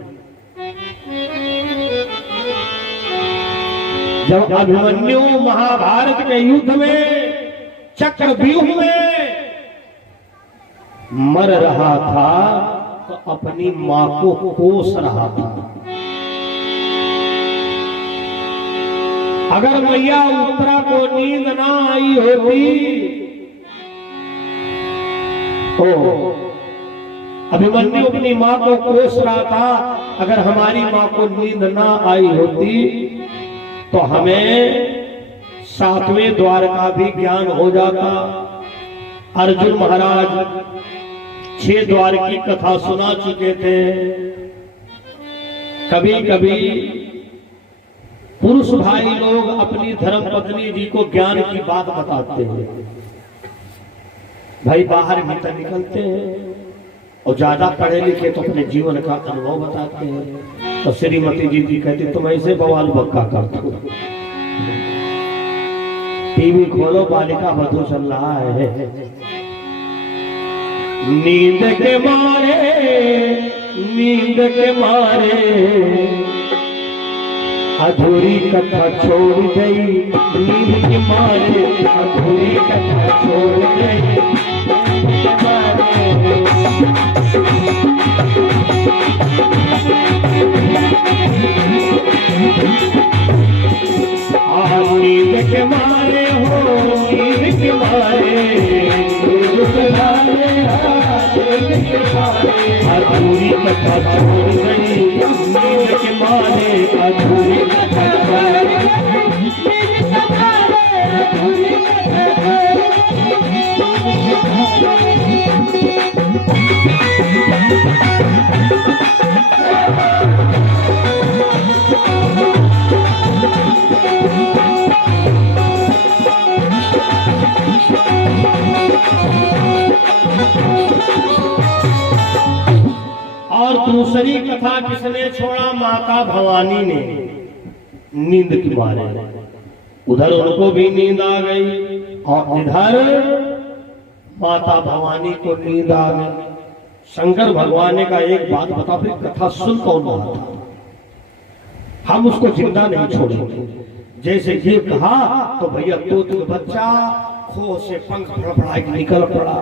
जब अभिमन्यु महाभारत के युद्ध में चक्रव्यूह में मर रहा था तो अपनी मां को कोस रहा था। अगर मैया उत्तरा को नींद ना आई होती तो अभिमन्यु अपनी मां को कोस रहा था, अगर हमारी मां को नींद ना आई होती तो हमें सातवें द्वार का भी ज्ञान हो जाता। अर्जुन महाराज 6 द्वार की कथा सुना चुके थे। कभी कभी पुरुष भाई लोग अपनी धर्म पत्नी जी को ज्ञान की बात बताते हैं। भाई बाहर भीतर निकलते हैं और ज्यादा पढ़े लिखे तो अपने जीवन का अनुभव बताते हैं। तो श्रीमती जी कहती तुम ऐसे बवाल बक्का करते हो, टीवी खोलो बालिका वधू चल रहा है। नींद के मारे अधूरी कथा छोड़ गई, नींद के मारे अधूरी कथा छोड़ गई। नींद के मारे हो, नींद के मारे अधूरी कथा छोड़ गई, नींद के मारे अधूरी कथा दूसरी कथा किसने छोड़ा? माता भवानी ने, नींद की मारे। उधर उनको भी नींद आ गई और इधर माता भवानी को नींद आ गई। शंकर भगवान ने कहा एक बात बता, फिर कथा सुन कौन रहा था? हम उसको जिंदा नहीं छोड़ेंगे। जैसे ये कहा तो भैया तोते का बच्चा खो से पंख फड़फड़ा के निकल पड़ा।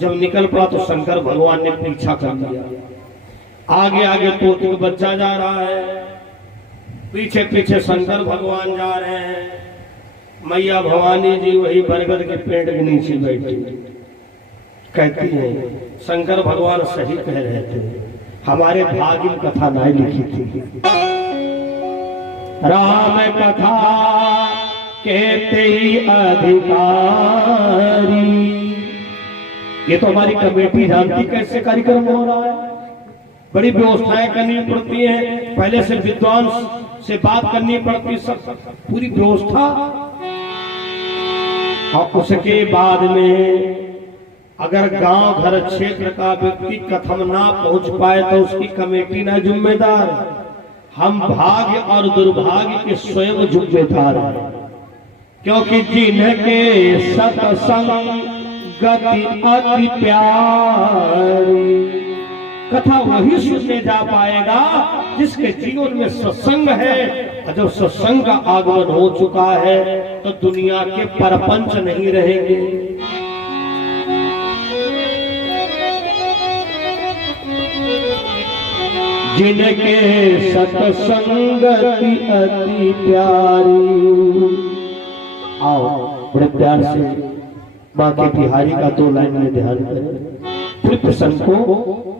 जब निकल पड़ा तो शंकर भगवान ने पीछा कर लिया। आगे आगे तोते का बच्चा जा रहा है, पीछे पीछे शंकर भगवान जा रहे हैं। मैया भवानी जी वही बरगद के पेड़ के नीचे बैठी कहती है शंकर भगवान सही कह रहे थे, हमारे भाग्य में कथा नहीं लिखी थी। राम कथा कहते ही अधिकारी। ये तो हमारी कमेटी जानती कैसे कार्यक्रम हो रहा है। बड़ी व्यवस्थाएं करनी पड़ती है, पहले से विद्वान से बात करनी पड़ती है, सब पूरी व्यवस्था। और उसके बाद में अगर गांव घर क्षेत्र का व्यक्ति कथम ना पहुंच पाए तो उसकी कमेटी ना जिम्मेदार, हम भाग्य और दुर्भाग्य के स्वयं जिम्मेदार हैं। क्योंकि जिनके सत्संग गति अति प्यारी, कथा वही सुनने जा पाएगा जिसके जीवन में सत्संग है। और जब सत्संग का आगमन हो चुका है तो दुनिया के परपंच नहीं रहेंगे। जिनके सत्संगति अति प्यारी। आओ बड़े प्यार से माँ के बिहारी का 2 लाइन में ध्यान करें, फिर प्रसंग को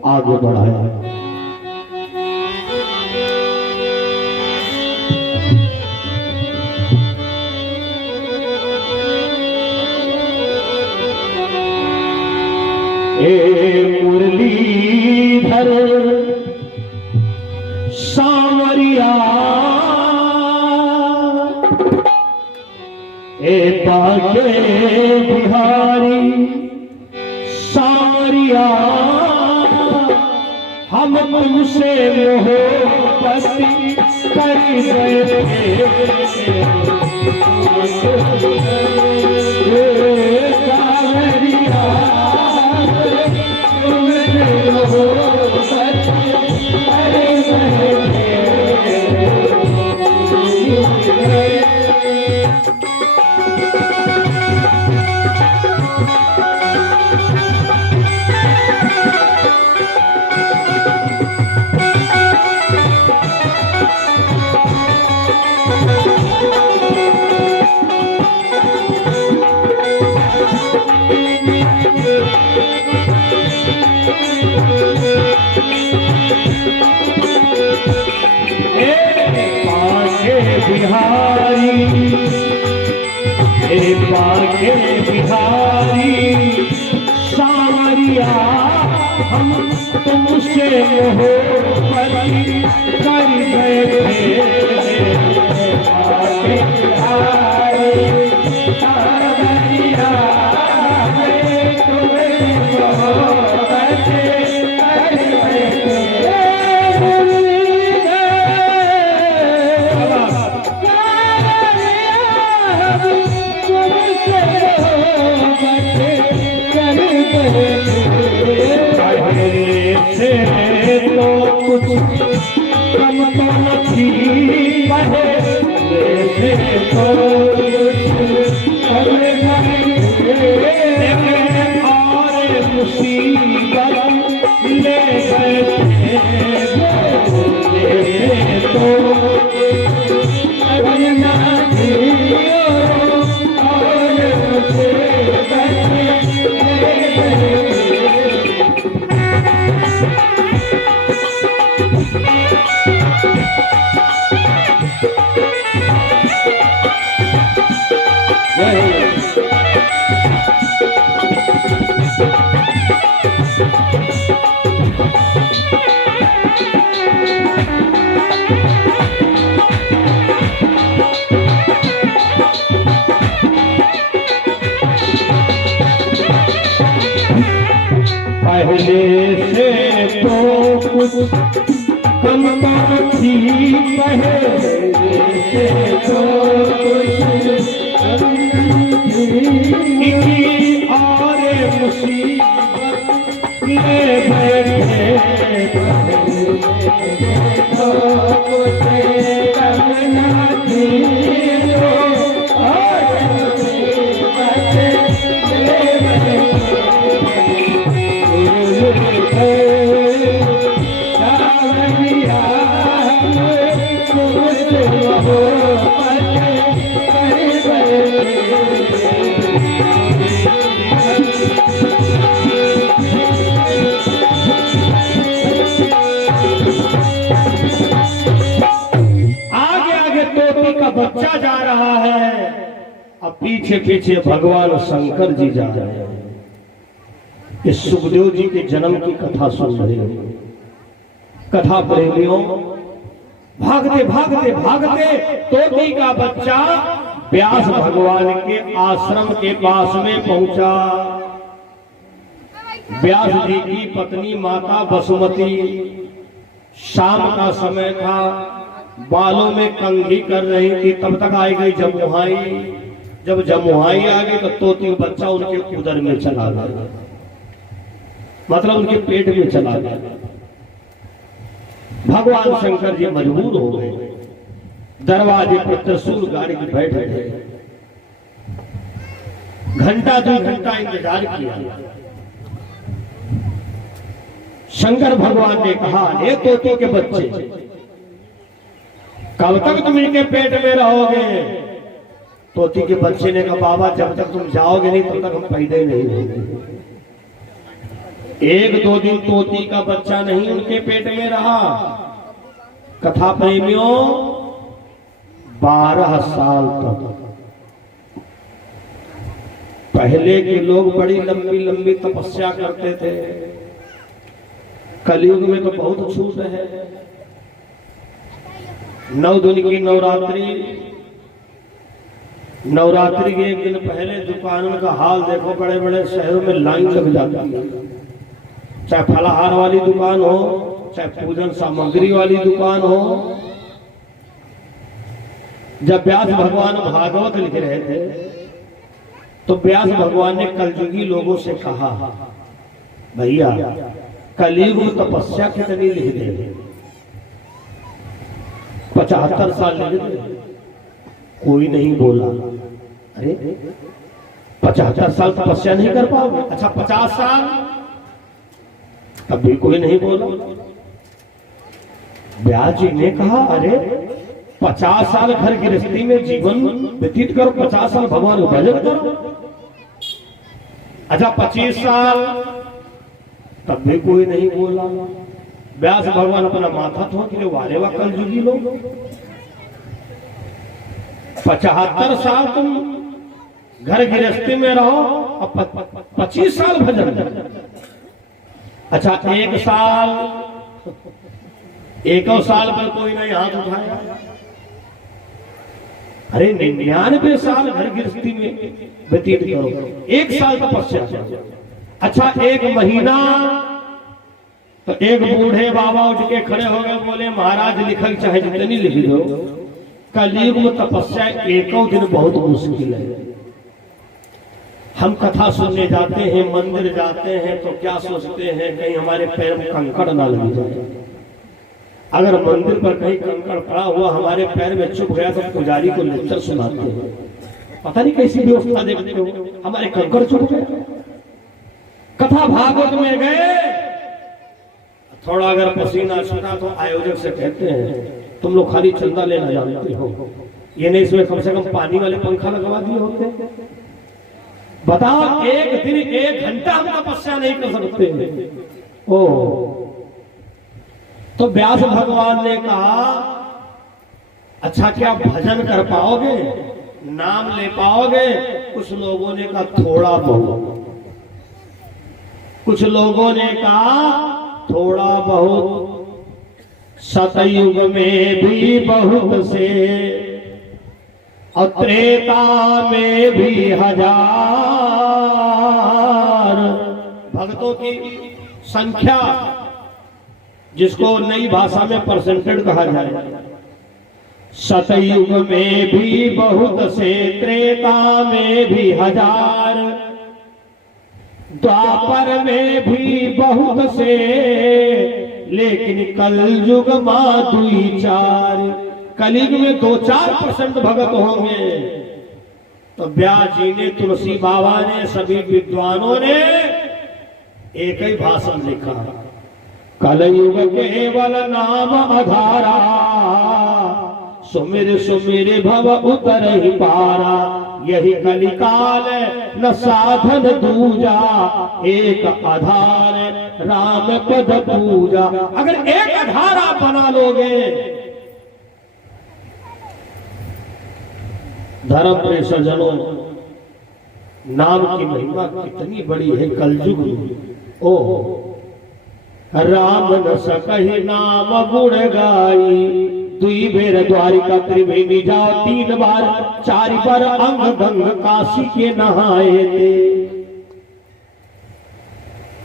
आगे बढ़ाया। ए मुरलीधर सांवरिया, ए बाके बिहारी सांवरिया, हम तुमसे मोहब्बत कर गए। बिहारी, ए बाके बिहारी सांवरिया, हम तुमसे मोहब्बत कर गए। बाके बिहारी सांवरिया, तुम्हें मोहब्बत कर गए। पहले से तो कुछ चंपा की पहले तो और मुसीबत में बैठे तो कुछ करना बच्चा जा रहा है, अब पीछे पीछे भगवान शंकर जी जा रहे हैं। इस सुखदेव जी के जन्म की कथा सुन रहे हो। कथा प्रेमियों, भागते भागते भागते तोती का बच्चा व्यास भगवान के आश्रम के पास में पहुंचा। व्यास जी की पत्नी माता वसुमती, शाम का समय था, बालों में कंघी कर रही थी। तब तक आई गई जमुहाई। जब जमुहाई आ गई तो तोती बच्चा उनके उदर में चला गया, मतलब उनके पेट में चला गया। भगवान शंकर जी मजबूर हो गए, दरवाजे पर त्रिशूल गाड़ी के बैठ गए। घंटा 2 घंटा इंतजार किया। शंकर भगवान ने कहा, हे तोती के बच्चे, कब तक तुम इनके पेट में रहोगे? तोती के बच्चे ने कहा, बाबा जब तक तुम जाओगे नहीं तब तक हम पैदा नहीं होंगे। 1-2 दिन तोती का बच्चा नहीं उनके पेट में रहा। कथा प्रेमियों, 12 साल तक। पहले के लोग बड़ी लंबी लंबी तपस्या करते थे, कलयुग में तो बहुत छूट है। 9 दिन की नवरात्रि, नवरात्रि के 1 दिन पहले दुकानों का हाल देखो, बड़े बड़े शहरों में लाइन लग जाती है। चाहे फलाहार वाली दुकान हो, चाहे पूजन सामग्री वाली दुकान हो। जब व्यास भगवान भागवत लिख रहे थे तो व्यास भगवान ने कलयुगी लोगों से कहा, भैया कलयुग में तपस्या कितनी लिख दे? 75 साल लगे थे, कोई नहीं बोला। अरे 75 साल तपस्या नहीं कर पाओगे? अच्छा 50 साल, तब भी कोई नहीं बोला। व्यास जी ने कहा, अरे 50 साल घर गृहस्थी में जीवन व्यतीत करो, 50 साल भगवान का भजन करो। अच्छा 25 साल, तब भी कोई नहीं बोला। व्यास भगवान अपना माथा ठोक के वारे वा कलयुगी लोग, 75 साल तुम घर गृहस्थी में रहो और 25 साल भजन करो। अच्छा 1 साल, 1 साल पर कोई नहीं हाथ उठाया। अरे 99 साल घर गृहस्थी में व्यतीत करो, 1 साल तपस्या। अच्छा 1 महीना, तो एक बूढ़े बाबा उठ के खड़े हो गए, बोले महाराज लिखल चाहे जितनी लिख दो, कलयुग में तपस्या 1 दिन बहुत मुश्किल है। हम कथा सुनने जाते हैं, मंदिर जाते हैं तो क्या सोचते हैं कहीं हमारे पैर में कंकड़ ना लग जाए। अगर मंदिर पर कहीं कंकड़ पड़ा हुआ हमारे पैर में चुभ गया तो पुजारी को लेक्चर सुनाते हैं, पता नहीं कैसी व्यवस्था देखते हो, हमारे कंकड़ चुभ गए। कथा भागवत में गए, थोड़ा अगर पसीना छूटा तो आयोजक से कहते हैं तुम लोग खाली चंदा लेना जानते हो, ये नहीं इसमें कम से कम पानी वाले पंखा लगवा दिए होते। बताओ 1 दिन 1 घंटा हम तपस्या नहीं कर सकते। ओ तो व्यास भगवान ने कहा, अच्छा क्या भजन कर पाओगे, नाम ले पाओगे? कुछ लोगों ने कहा थोड़ा बहुत, कुछ लोगों ने कहा थोड़ा बहुत। सतयुग में भी बहुत से और त्रेता में भी 1000 भक्तों की संख्या जिसको नई भाषा में परसेंटेज कहा जाए। सतयुग में भी बहुत से, त्रेता में भी हजार, द्वापर में भी बहुत से, लेकिन कलयुग मां दुई चार। कलयुग में 2-4% भगत होंगे। तो व्यास जी ने, तुलसी बाबा ने, सभी विद्वानों ने एक ही भाषण लिखा, कलयुग केवल नाम आधारा, सुमिर सुमिर भव उतर ही पारा। यही कलिकाल न साधन दूजा, एक आधार राम पद पूजा। अगर एक आधार आप बना लोगे, धर्म प्रिय सज्जनों, नाम की महिमा कितनी बड़ी है कलयुग में। ओ राम न सकहि नाम गुण गाई, दुई बेर द्वारिका त्रिवेणी जाओ, 3 बार 4 बार अंग गंग काशी के नहाए थे।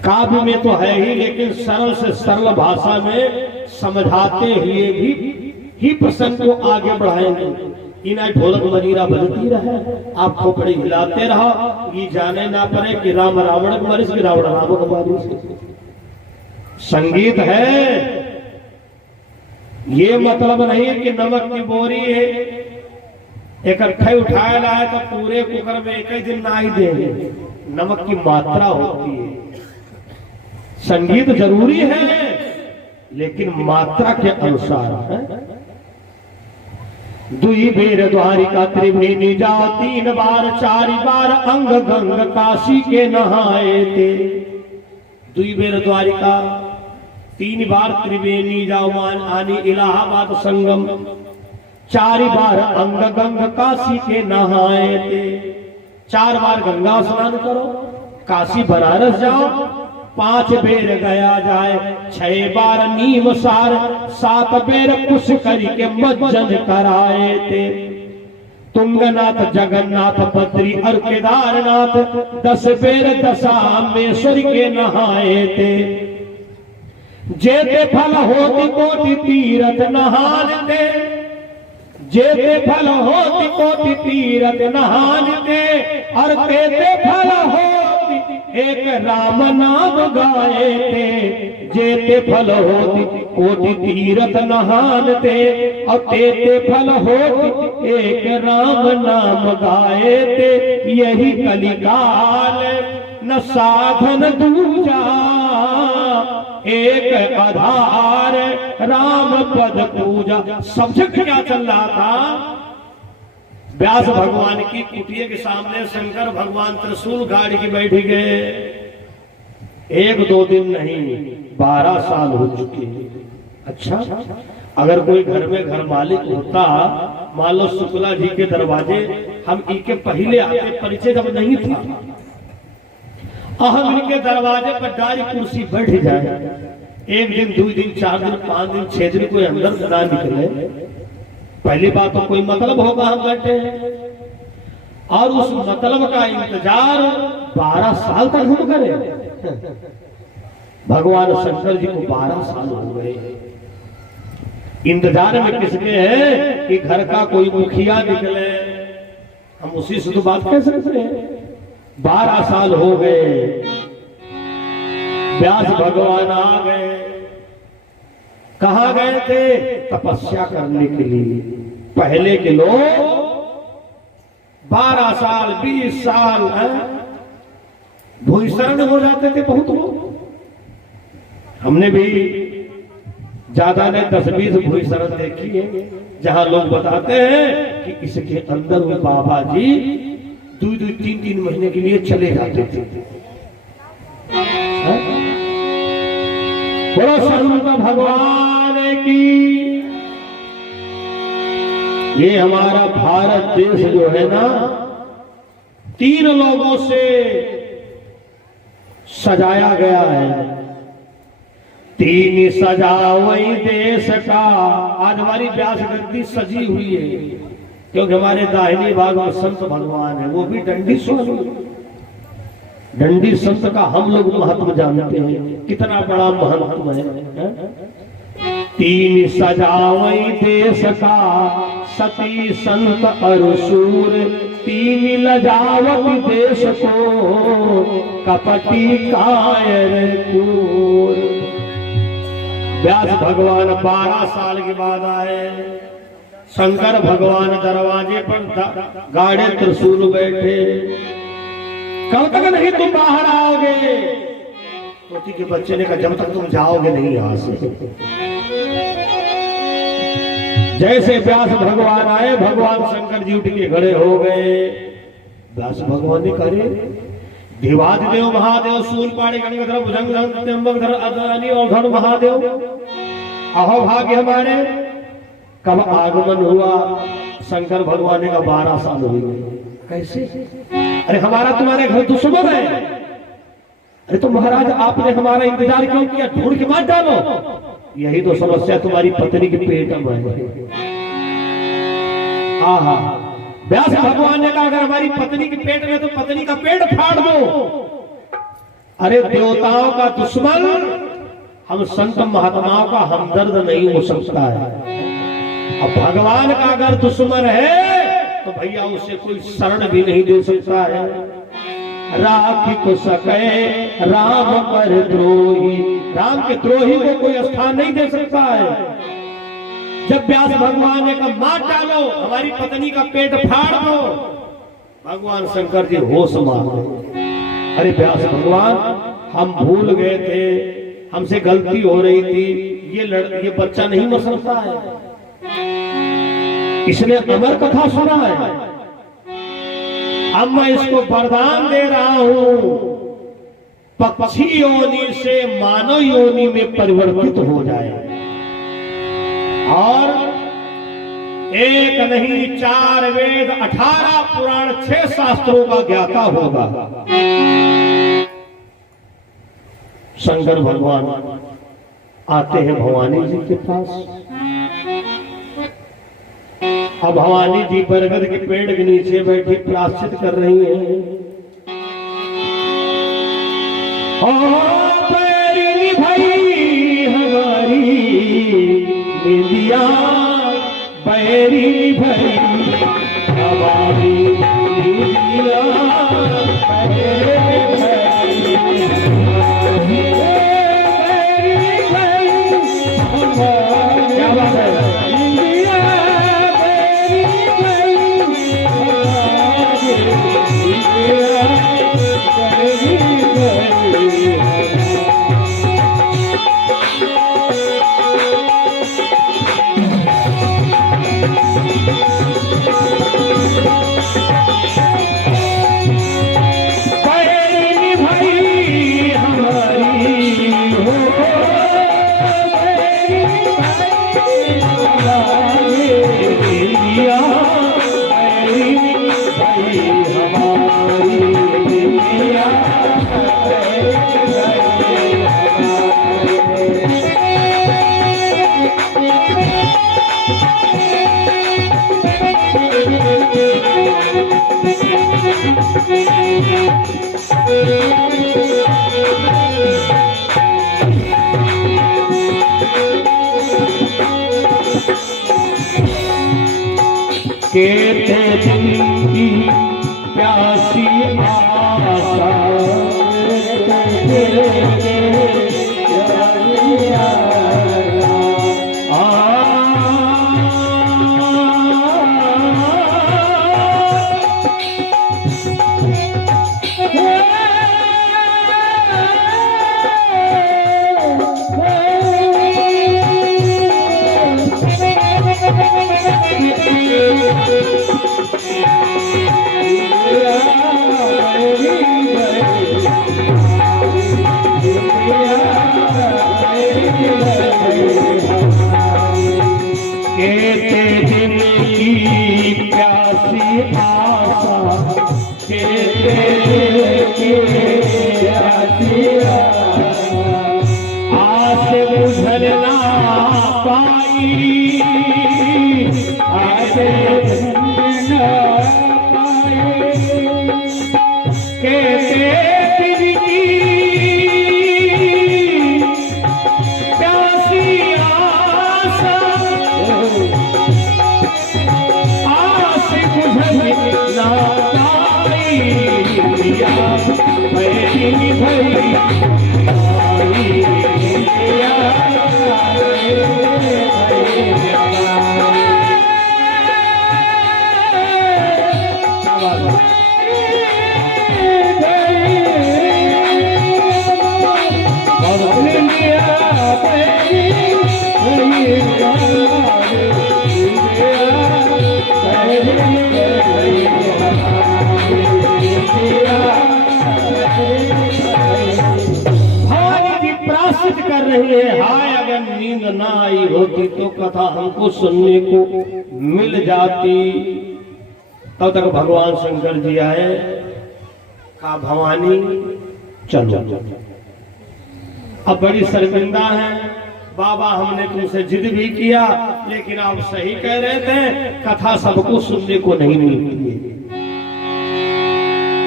काव्य में तो है ही, लेकिन सरल से सरल भाषा में समझाते हुए भी प्रसंग को आगे बढ़ाएंगे। इना ढोलक मजीरा बजती रहे, आप खोपड़ी हिलाते रहो, ये जाने ना पड़े कि राम रावण को मारिस कि रावण राम को मारिस। संगीत है, ये मतलब नहीं है कि नमक की बोरी है इकट्ठे उठाया लाए तो पूरे कुकर में एक ही दिन ना ही देंगे। नमक की मात्रा होती है। संगीत जरूरी है, लेकिन मात्रा के अनुसार है। दुई बेर द्वारिका त्रिवेणी जाओ, 3 बार 4 बार अंग गंग काशी के नहाए थे। दुई बेर द्वारिका, 3 बार त्रिवेणी जाओ, आनी इलाहाबाद संगम, 4 बार अंग गंग काशी के नहाए थे। 4 बार गंगा स्नान करो, काशी बनारस जाओ, 5 बेर गया जाए, 6 बार नीम सार, 7 बेर कुश करके मज्जन कराए थे। तुंगनाथ जगन्नाथ बद्री और केदारनाथ, 10 बेर दशामेश्वर के नहाए थे। जेते फल होती कोटि तीरथ नहान दे, जेते फल होती कोटि तीरथ नहान दे, और तेते फल होती एक राम नाम गाए थे। जेते फल होती कोटि तीरथ नहान दे, और तेते फल होती एक राम नाम गाए थे। यही कलिकाल न साधन दूजा, एक आधार राम पद पूजा। सब्जेक्ट क्या चल रहा था? व्यास भगवान की कुटिया के सामने शंकर भगवान त्रिशूल गाड़ी की बैठ गए। 1-2 दिन नहीं, 12 साल हो चुके। अच्छा, अगर कोई घर में घर मालिक होता, मान लो शुक्ला जी के दरवाजे हम इनके पहले आते, परिचय जब नहीं था, हम इनके दरवाजे पर डारी कुर्सी बैठ जाए, 1 दिन 2 दिन 4 दिन 5 दिन 6 दिन कोई अंदर ना निकले, पहली बात तो कोई मतलब होगा हम बैठे हैं। और उस मतलब का इंतजार 12 साल तक हम करें। भगवान शंकर जी को 12 साल हो गए। इंतजार में किसके है कि घर का कोई मुखिया निकले, हम उसी से तो बात कह सकते हैं। 12 साल हो गए, व्यास भगवान आ गए। कहां गए थे? तपस्या करने के लिए। पहले के लोग 12 साल 20 साल भूशरण हो जाते थे बहुत लोग। हमने भी ज्यादा ने 10-20 भूशरण देखी है, जहां लोग बताते हैं कि इसके अंदर वो बाबा जी 2-2 3-3 महीने के लिए चले जाते थे। बड़ा शंकर भगवान की। ये हमारा भारत देश जो है ना, 3 लोगों से सजाया गया है। 3 सजावई देश का। आज हमारी व्यास गद्दी सजी हुई है, क्योंकि हमारे दाहिनी भाग में संत भगवान है, वो भी डंडी स्वामी। दंडी संत का हम लोग महत्व जानते हैं, कितना बड़ा महत्व है। तीन सजावई देश का सती संत अरुसूर, तीन लजावत देश को कपटी कायर कूर। व्यास भगवान 12 साल के बाद आए, शंकर भगवान दरवाजे पर गाड़े त्रिशूल बैठे, कब तक नहीं तुम बाहर आओगे? तोती के बच्चे ने कहा जब तक तुम जाओगे नहीं यहां से। जैसे व्यास भगवान आए, भगवान शंकर जी उठ के खड़े हो गए। व्यास भगवान ने कहे देवादिदेव महादेव सूलपाणी गंगाधर भुजंग त्र्यंबक अदानी और धन महादेव, अहो भाग्य हमारे कब आगमन हुआ? शंकर भगवान ने कहा 12 साल हो गए। कैसे? अरे हमारा तुम्हारे घर दुश्मन है। अरे तो महाराज आपने हमारा इंतजार क्यों किया? ढूंढ के मार डालो। यही तो समस्या तुम्हारी पत्नी के पेट में है। आहा, व्यास भगवान ने कहा अगर हमारी पत्नी के पेट में तो पत्नी का पेट फाड़ दो। अरे देवताओं का दुश्मन हम संत महात्माओं का हमदर्द नहीं हो सकता है। अब भगवान का अगर दुश्मन है तो भैया उसे कोई शरण भी नहीं दे सकता है। राखी को सके राम पर द्रोही, राम के द्रोही को कोई स्थान नहीं दे सकता है। जब व्यास भगवान ने कहा मार डालो, हमारी पत्नी का पेट फाड़ दो, भगवान शंकर जी होश मार गए। अरे व्यास भगवान हम भूल गए थे, हमसे गलती हो रही थी, ये बच्चा नहीं मर सकता है। इसने अमर कथा सुना है, अब मैं इसको वरदान दे रहा हूं, पक्षी योनि से मानव योनि में परिवर्तित हो जाए और एक नहीं 4 वेद 18 पुराण 6 शास्त्रों का ज्ञाता होगा। शंकर भगवान आते हैं भवानी जी के पास। अब भवानी जी बरगद के पेड़ के नीचे बैठी प्राश्चित कर रही हैं। और बैरी भाई हमारी इंडिया, बैरी भाई हमारी इंडिया, क्या बात है? कहते दिल की प्यासी आशा, कहते भैरी भैया कर रही है। हाय अगर नींद ना आई होती तो कथा हमको सुनने को मिल जाती। तब तक भगवान शंकर जी आए, कहा भवानी चलो। अब बड़ी शर्मिंदा है बाबा, हमने तुमसे जिद भी किया लेकिन आप सही कह रहे थे, कथा सबको सुनने को नहीं मिलती है।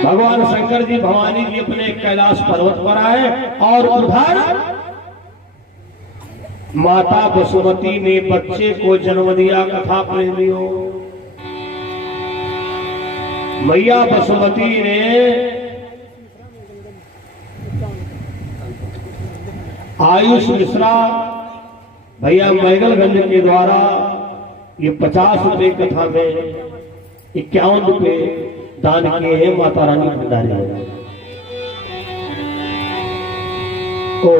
भगवान शंकर जी भवानी जी अपने कैलाश पर्वत पर आए और उधर माता वसुमती ने बच्चे को जन्म दिया। कथा प्रेमियों, मैया वसुमती ने आयुष मिश्रा भैया मैगलगंज के द्वारा ये 50 रुपए कथा में 51 रुपए दान किए हैं माता रानी भंडारी को।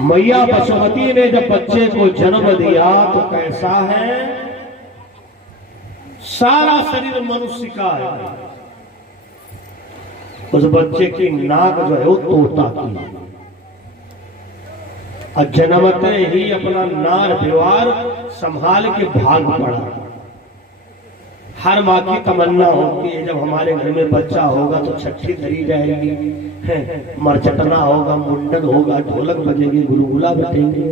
मैया वसुमती ने जब बच्चे को जन्म दिया तो कैसा है, सारा शरीर मनुष्य का है। उस बच्चे की नाक जो है वो तोता की, और जन्मते ही अपना नार व्यवहार संभाल के भाग पड़ा। हर माँ की तमन्ना होती है जब हमारे घर में बच्चा होगा तो छठी धरी जाएगी, मरचटना होगा, मुंडन होगा, ढोलक बजेगी, गुलगुला बजेंगे।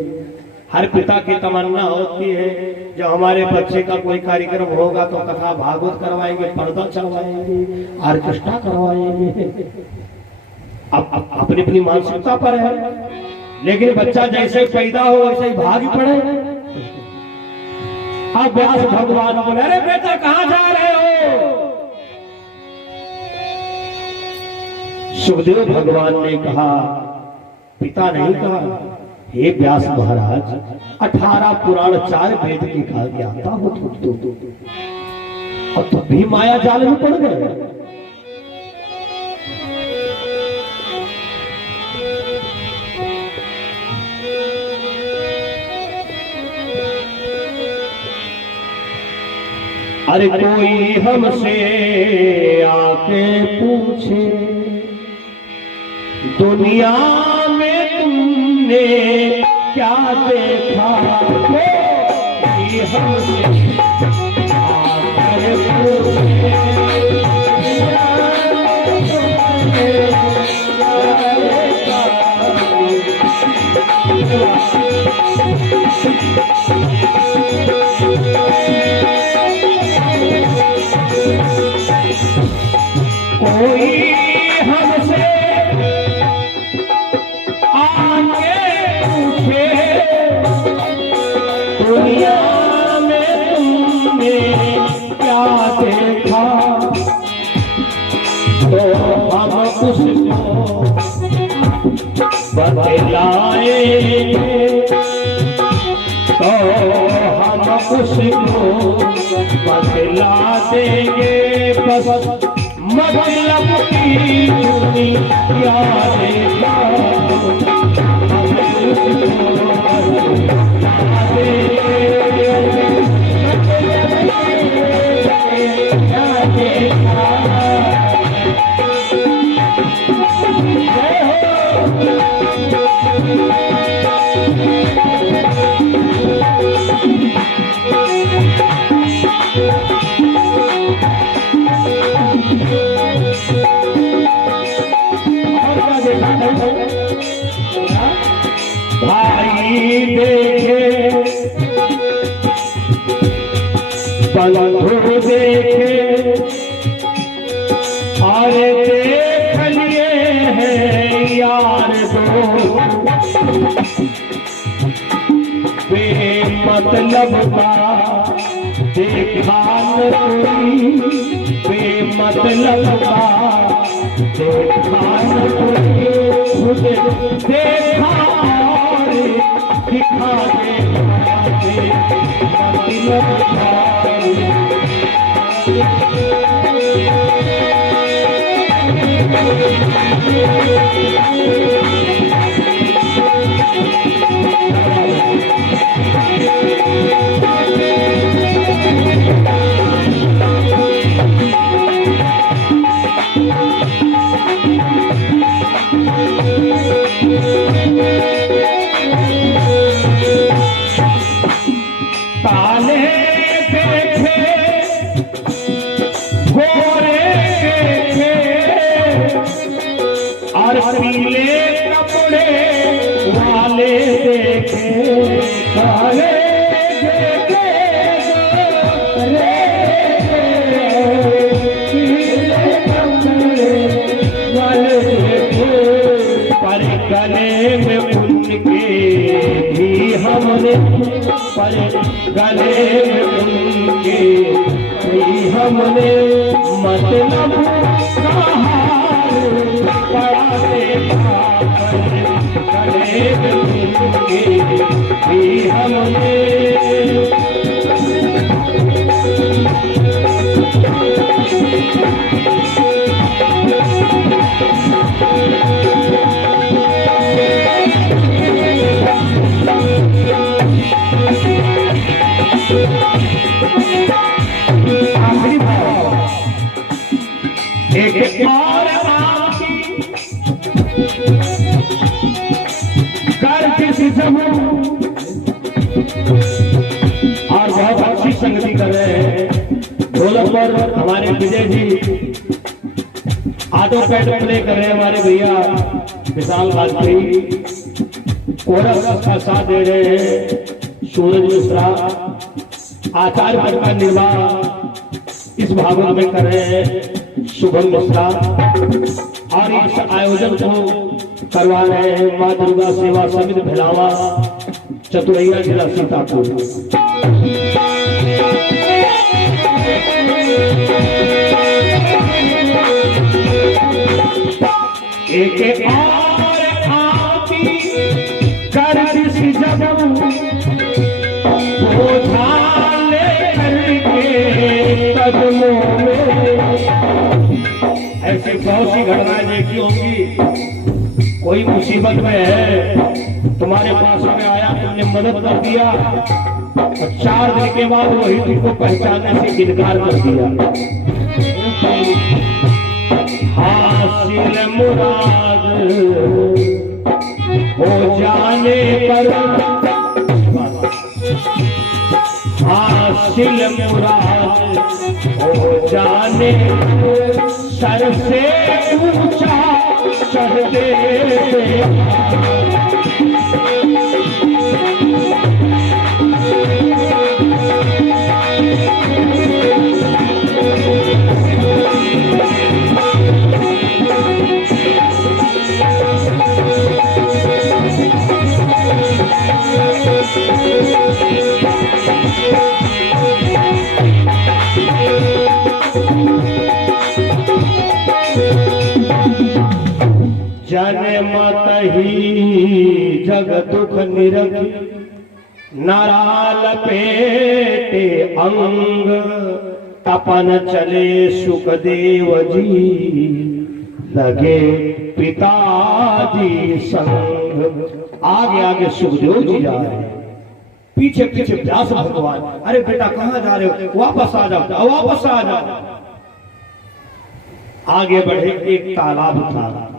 हर पिता की तमन्ना होती है जब हमारे बच्चे का कोई कार्यक्रम होगा तो कथा भागवत करवाएंगे, पर्दा चढ़वाएंगे, ऑर्केस्ट्रा करवाएंगे। अब अपनी अपनी मानसिकता पर है, लेकिन बच्चा जैसे पैदा हो वैसे ही भाग पड़े। अब व्यास भगवान बोले, अरे बेटा कहां जा रहे हो? सुखदेव भगवान ने कहा, पिता नहीं कहा, हे व्यास महाराज 18 पुराण 4 वेद के कहा ज्ञाता हो तुम और तुम भी माया जाल में पड़ गए। अरे कोई हमसे आके पूछे दुनिया में तुमने क्या देखा, कोई हमसे आके पूछे कोई हमसे आके पूछे दुनिया में तुमने क्या देखा, तो हम उसको बतलाएंगे, तो हम उसको बतला देंगे। बस मतलब की दुनिया देखा, भाई देखे बंधु देखे, अरे देख लिए हैं यार दो बेमतलब का देखा न कोई बेमतलब का, देखा न कोई खुद देखा और दिखा दे मतलब का। काले देखे गोरे देखे और पीले कपड़े वाले देखे, काले देखे गोरे पीले कपड़े वाले देखे, पर गले में उनके भी हमने, पर गले में उनके भी हमने मतलब का हार पड़ा देखा, पर गले में उनके भी हमने। एक और आपकी कर किसी जमू और बहुत अच्छी संगति कर रहे हैं। ढोलक पर हमारे Vijay ji, auto pad play कर रहे हैं हमारे भैया विशाल वाजपेयी, कोरस का साथ दे रहे हैं सूरज मिश्रा, आचार्य पद का निर्वाह इस भागवत में कर रहे हैं शुभम मिश्रा, और इस आयोजन को करवा रहे हैं मां दुर्गा सेवा समिति भिलावा, चतुरैया जिला सीतापुर। एक और आपी कर किसी जब ले करके कदमों में, ऐसी बहुत सी घटनाएं देखी होंगी। कोई मुसीबत में है, तुम्हारे पास में आया, तुमने मदद कर दिया, और 4 दिन के बाद वही तुमको पहचानने से इनकार कर दिया। हासिल मुराद हो जाने पर, हासिल मुराद हो जाने सर से ऊंचा चढ़ दे, जन्मत ही जग दुख निरख, नराल पेटे अंग, तपन चले सुखदेव जी, लगे पिताजी संग। आगे आगे सुखदेव जी जा रहे हैं, पीछे पीछे व्यास भगवान। अरे बेटा कहाँ जा रहे हो, वापस आ जाओ, वापस आ जाओ। आगे बढ़े, एक तालाब था,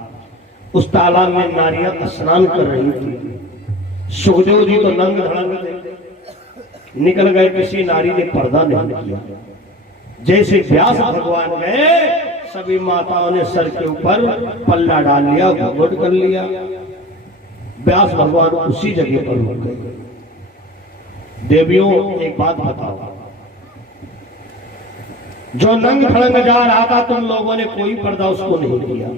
उस तालाब में नारियां स्नान कर रही थी। सुखदेव जी तो नंग धड़ंग निकल गए, किसी नारी ने पर्दा नहीं किया। जैसे व्यास भगवान गए, सभी माताओं ने सर के ऊपर पल्ला डाल लिया, घूंघट कर लिया। व्यास भगवान उसी जगह पर रुक गए। देवियों एक बात बताओ, जो नंग धड़ंग जा रहा था, तुम लोगों ने कोई पर्दा उसको नहीं किया।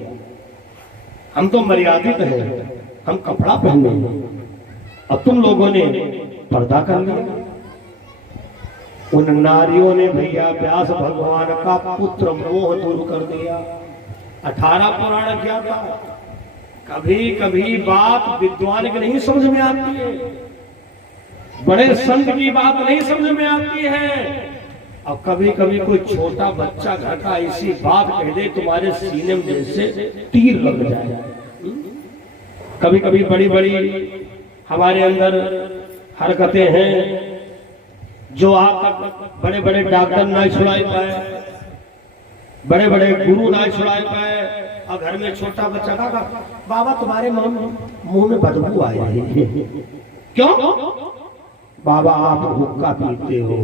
हम तो मर्यादित हैं, हम कपड़ा पहने, अब तुम लोगों ने पर्दा कर लिया। उन नारियों ने भैया व्यास भगवान का पुत्र मोह दूर कर दिया। 18 पुराण क्या था। कभी कभी बात विद्वान की नहीं समझ में आती है, बड़े संत की बात नहीं समझ में आती है। अब कभी कभी कोई छोटा बच्चा घर का ऐसी बात कह दे तुम्हारे सीने में जैसे तीर लग जाए। कभी कभी बड़ी बड़ी हमारे अंदर हरकतें हैं जो आज तक बड़े बड़े डॉक्टर ना छुड़ाई पाए, बड़े बड़े गुरु ना छुड़ाई पाए। और घर में छोटा बच्चा कहा बाबा तुम्हारे मुंह में बदबू आई है। क्यों? बाबा आप हुक्का पीते हो,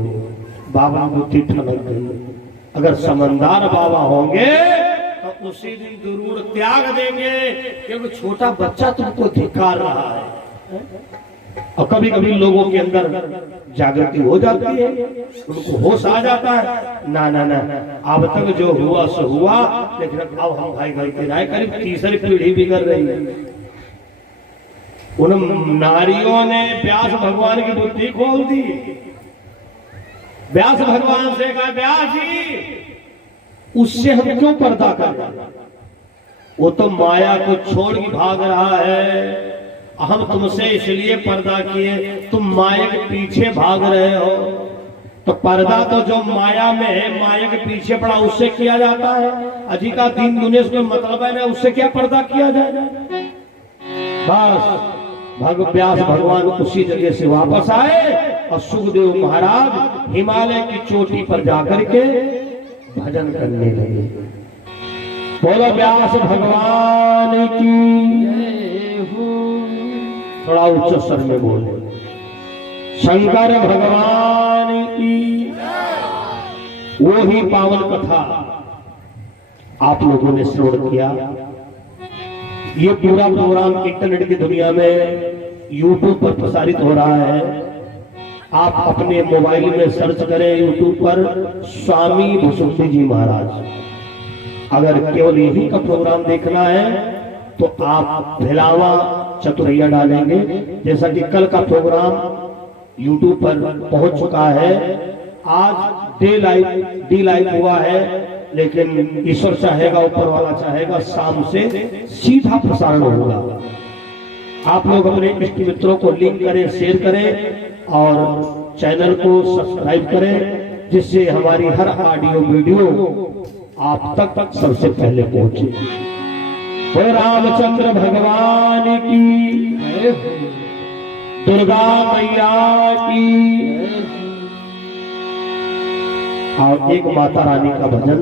बाबा बुद्धि ठनक गई। अगर समझदार बाबा होंगे तो उसी दिन जरूर त्याग देंगे, क्योंकि छोटा बच्चा तुमको धिक्कार रहा है। और कभी कभी लोगों के अंदर जागृति हो जाती है, उनको होश आ जाता है। ना ना ना, अब तक जो हुआ सो हुआ, लेकिन अब हम भाई गलती ना करीब तीसरी पीढ़ी बिगड़ रही है। उन नारियों ने व्यास भगवान की बुद्धि खोल दी। व्यास भगवान से कहा व्यास जी उससे हम क्यों पर्दा करें, वो तो माया को छोड़ के भाग रहा है। हम तुमसे इसलिए पर्दा किए, तुम माया के पीछे भाग रहे हो। तो पर्दा तो जो माया में है, माया के पीछे पड़ा उससे किया जाता है। अधिका दिन दुनिया में मतलब है ना, उससे क्या पर्दा किया जाए। बस व्यास भगवान उसी जगह से वापस आए और सुखदेव महाराज हिमालय की चोटी पर जाकर के भजन करने लगे। बोलो व्यास भगवान की, थोड़ा उच्च स्वर में बोले शंकर भगवान की। वो ही पावन कथा आप लोगों ने श्रवण किया। ये पूरा प्रोग्राम इंटरनेट की दुनिया में यूट्यूब पर प्रसारित हो रहा है। आप अपने मोबाइल में सर्च करें यूट्यूब पर स्वामी वसुंधरा जी महाराज। अगर केवल यही का प्रोग्राम देखना है तो आप भिलावा चतुरैया डालेंगे। जैसा कि कल का प्रोग्राम यूट्यूब पर पहुंच चुका है, आज डी लाइव हुआ है, लेकिन ईश्वर चाहेगा, ऊपर वाला चाहेगा, शाम से सीधा प्रसारण होगा। आप लोग अपने इष्ट मित्रों को लिंक करें, शेयर करें और चैनल को सब्सक्राइब करें, जिससे हमारी हर ऑडियो वीडियो आप तक सबसे पहले पहुंचे। बोलो रामचंद्र भगवान की, दुर्गा मैया की। और एक माता रानी का भजन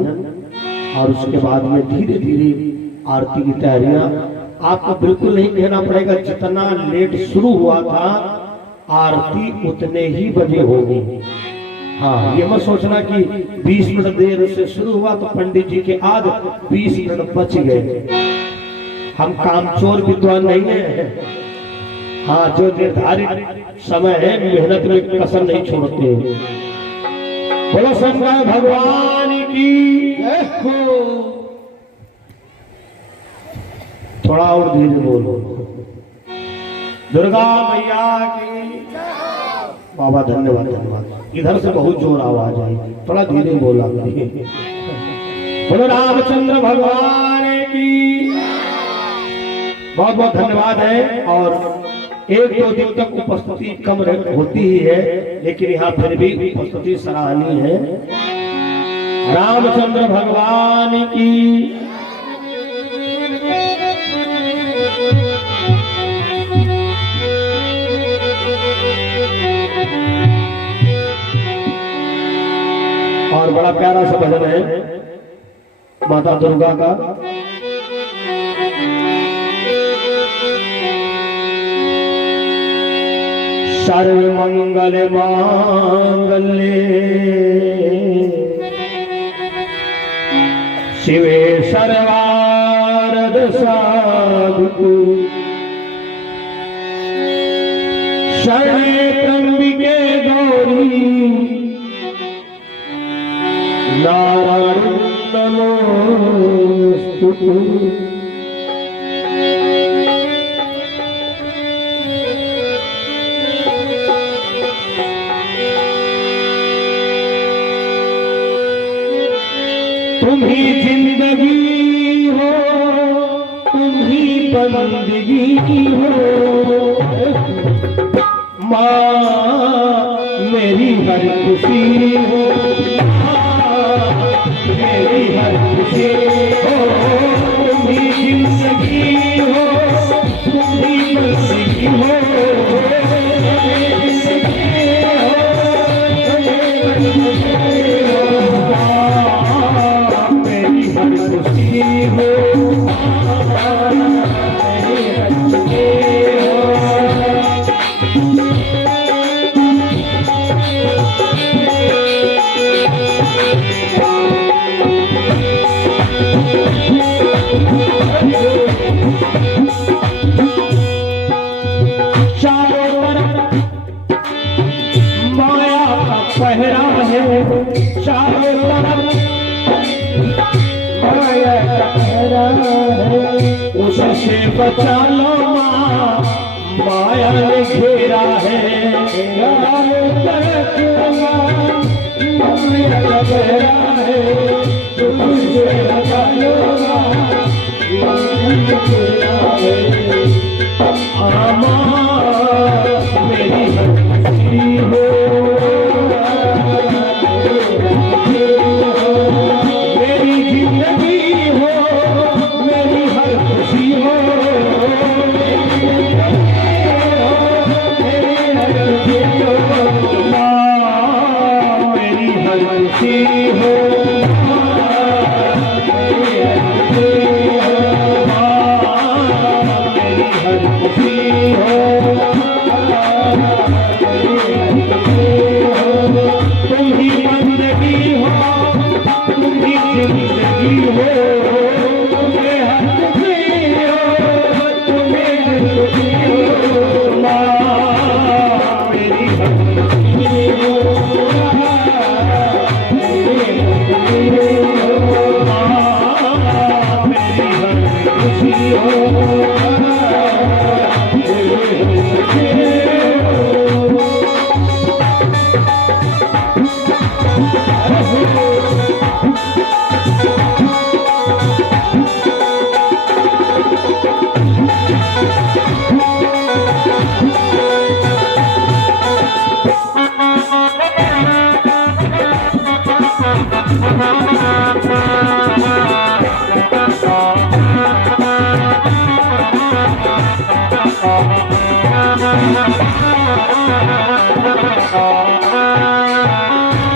और उसके बाद में धीरे धीरे आरती की तैयारियां। आपको बिल्कुल नहीं कहना पड़ेगा, जितना लेट शुरू हुआ था आरती उतने ही बजे होगी। हाँ, ये मत सोचना कि 20 मिनट देर से शुरू हुआ तो पंडित जी के आज 20 मिनट बच गए। हम कामचोर विद्वान नहीं है। हाँ, जो निर्धारित समय है मेहनत में कसर नहीं छोड़ते हैं। बोलो शंकर भगवान की जय हो। थोड़ा और धीरे बोलो, दुर्गा मैया की। बाबा धन्यवाद धन्यवाद। इधर से बहुत जोर आवाज आई, थोड़ा धीरे बोला। बोलो रामचंद्र भगवान की। बहुत बहुत धन्यवाद है। और एक दो दिन तक उपस्थिति कम होती ही है, लेकिन यहाँ फिर भी उपस्थिति सराहनीय है। रामचंद्र भगवान की। और बड़ा प्यारा सा भजन है माता दुर्गा का। सर्वमंगल मांगल्ये शिवे सर्वार्थ साधिके शरणे त्र्यंबिके गौरी नारायण नमोस्तुते। तुम ही जिंदगी हो, तुम ही बंदगी हो, माँ मेरी हर खुशी हो, मेरी हर खुशी हो, तुम ही जिंदगी हो, तुम ही बंदगी हो, मेरी हर खुशी हो, मेरी हर खुशी हो। पहरा है चारों तरफ माया का पहरा है, उससे बचा लो माँ, माया ने घेरा है, चारों तरफ माया का पहरा है, उससे बचा लो माँ, माया ने घेरा है। आमा मेरी हस्ती हो,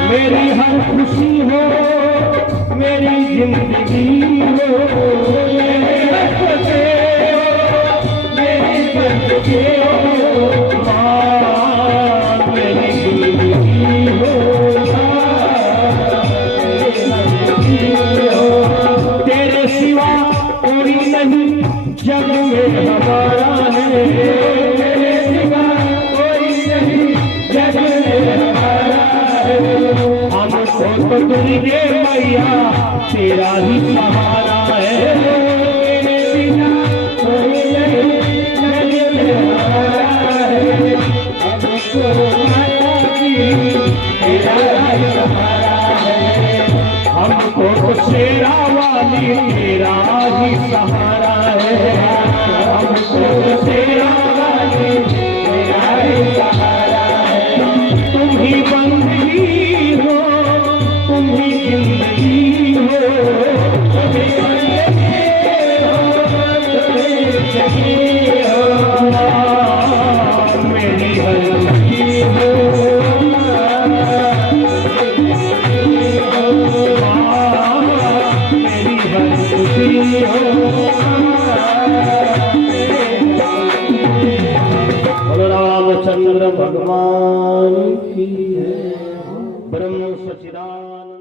मेरी हर खुशी हो, मेरी जिंदगी हो, मेरी जिंदगी हो, माँ मेरी जिंदगी हो, तेरे सिवा कोई नहीं जग में हमारा है, तेरे सिवा कोई नहीं जग में हमारा है, हमको तो दुनिया मैया तेरा ही सहारा है, तेरे बिना कोई नहीं जग में हमारा है, हमको माया जी तेरा ही सहारा है, हमको तो शेरा वाली तेरा ही सहारा है, हमको तो शेरा वाली तेरा ही सहारा है, तुम ही बंदगी हो, तुम ही जिंदगी हो, तुम ही बंदगी हो, तुम ही जिंदगी हो, मेरी बंदगी हो, मेरी बंदगी हो। रामचंद्र भगवान की ब्रह्म सच्चिदानंद।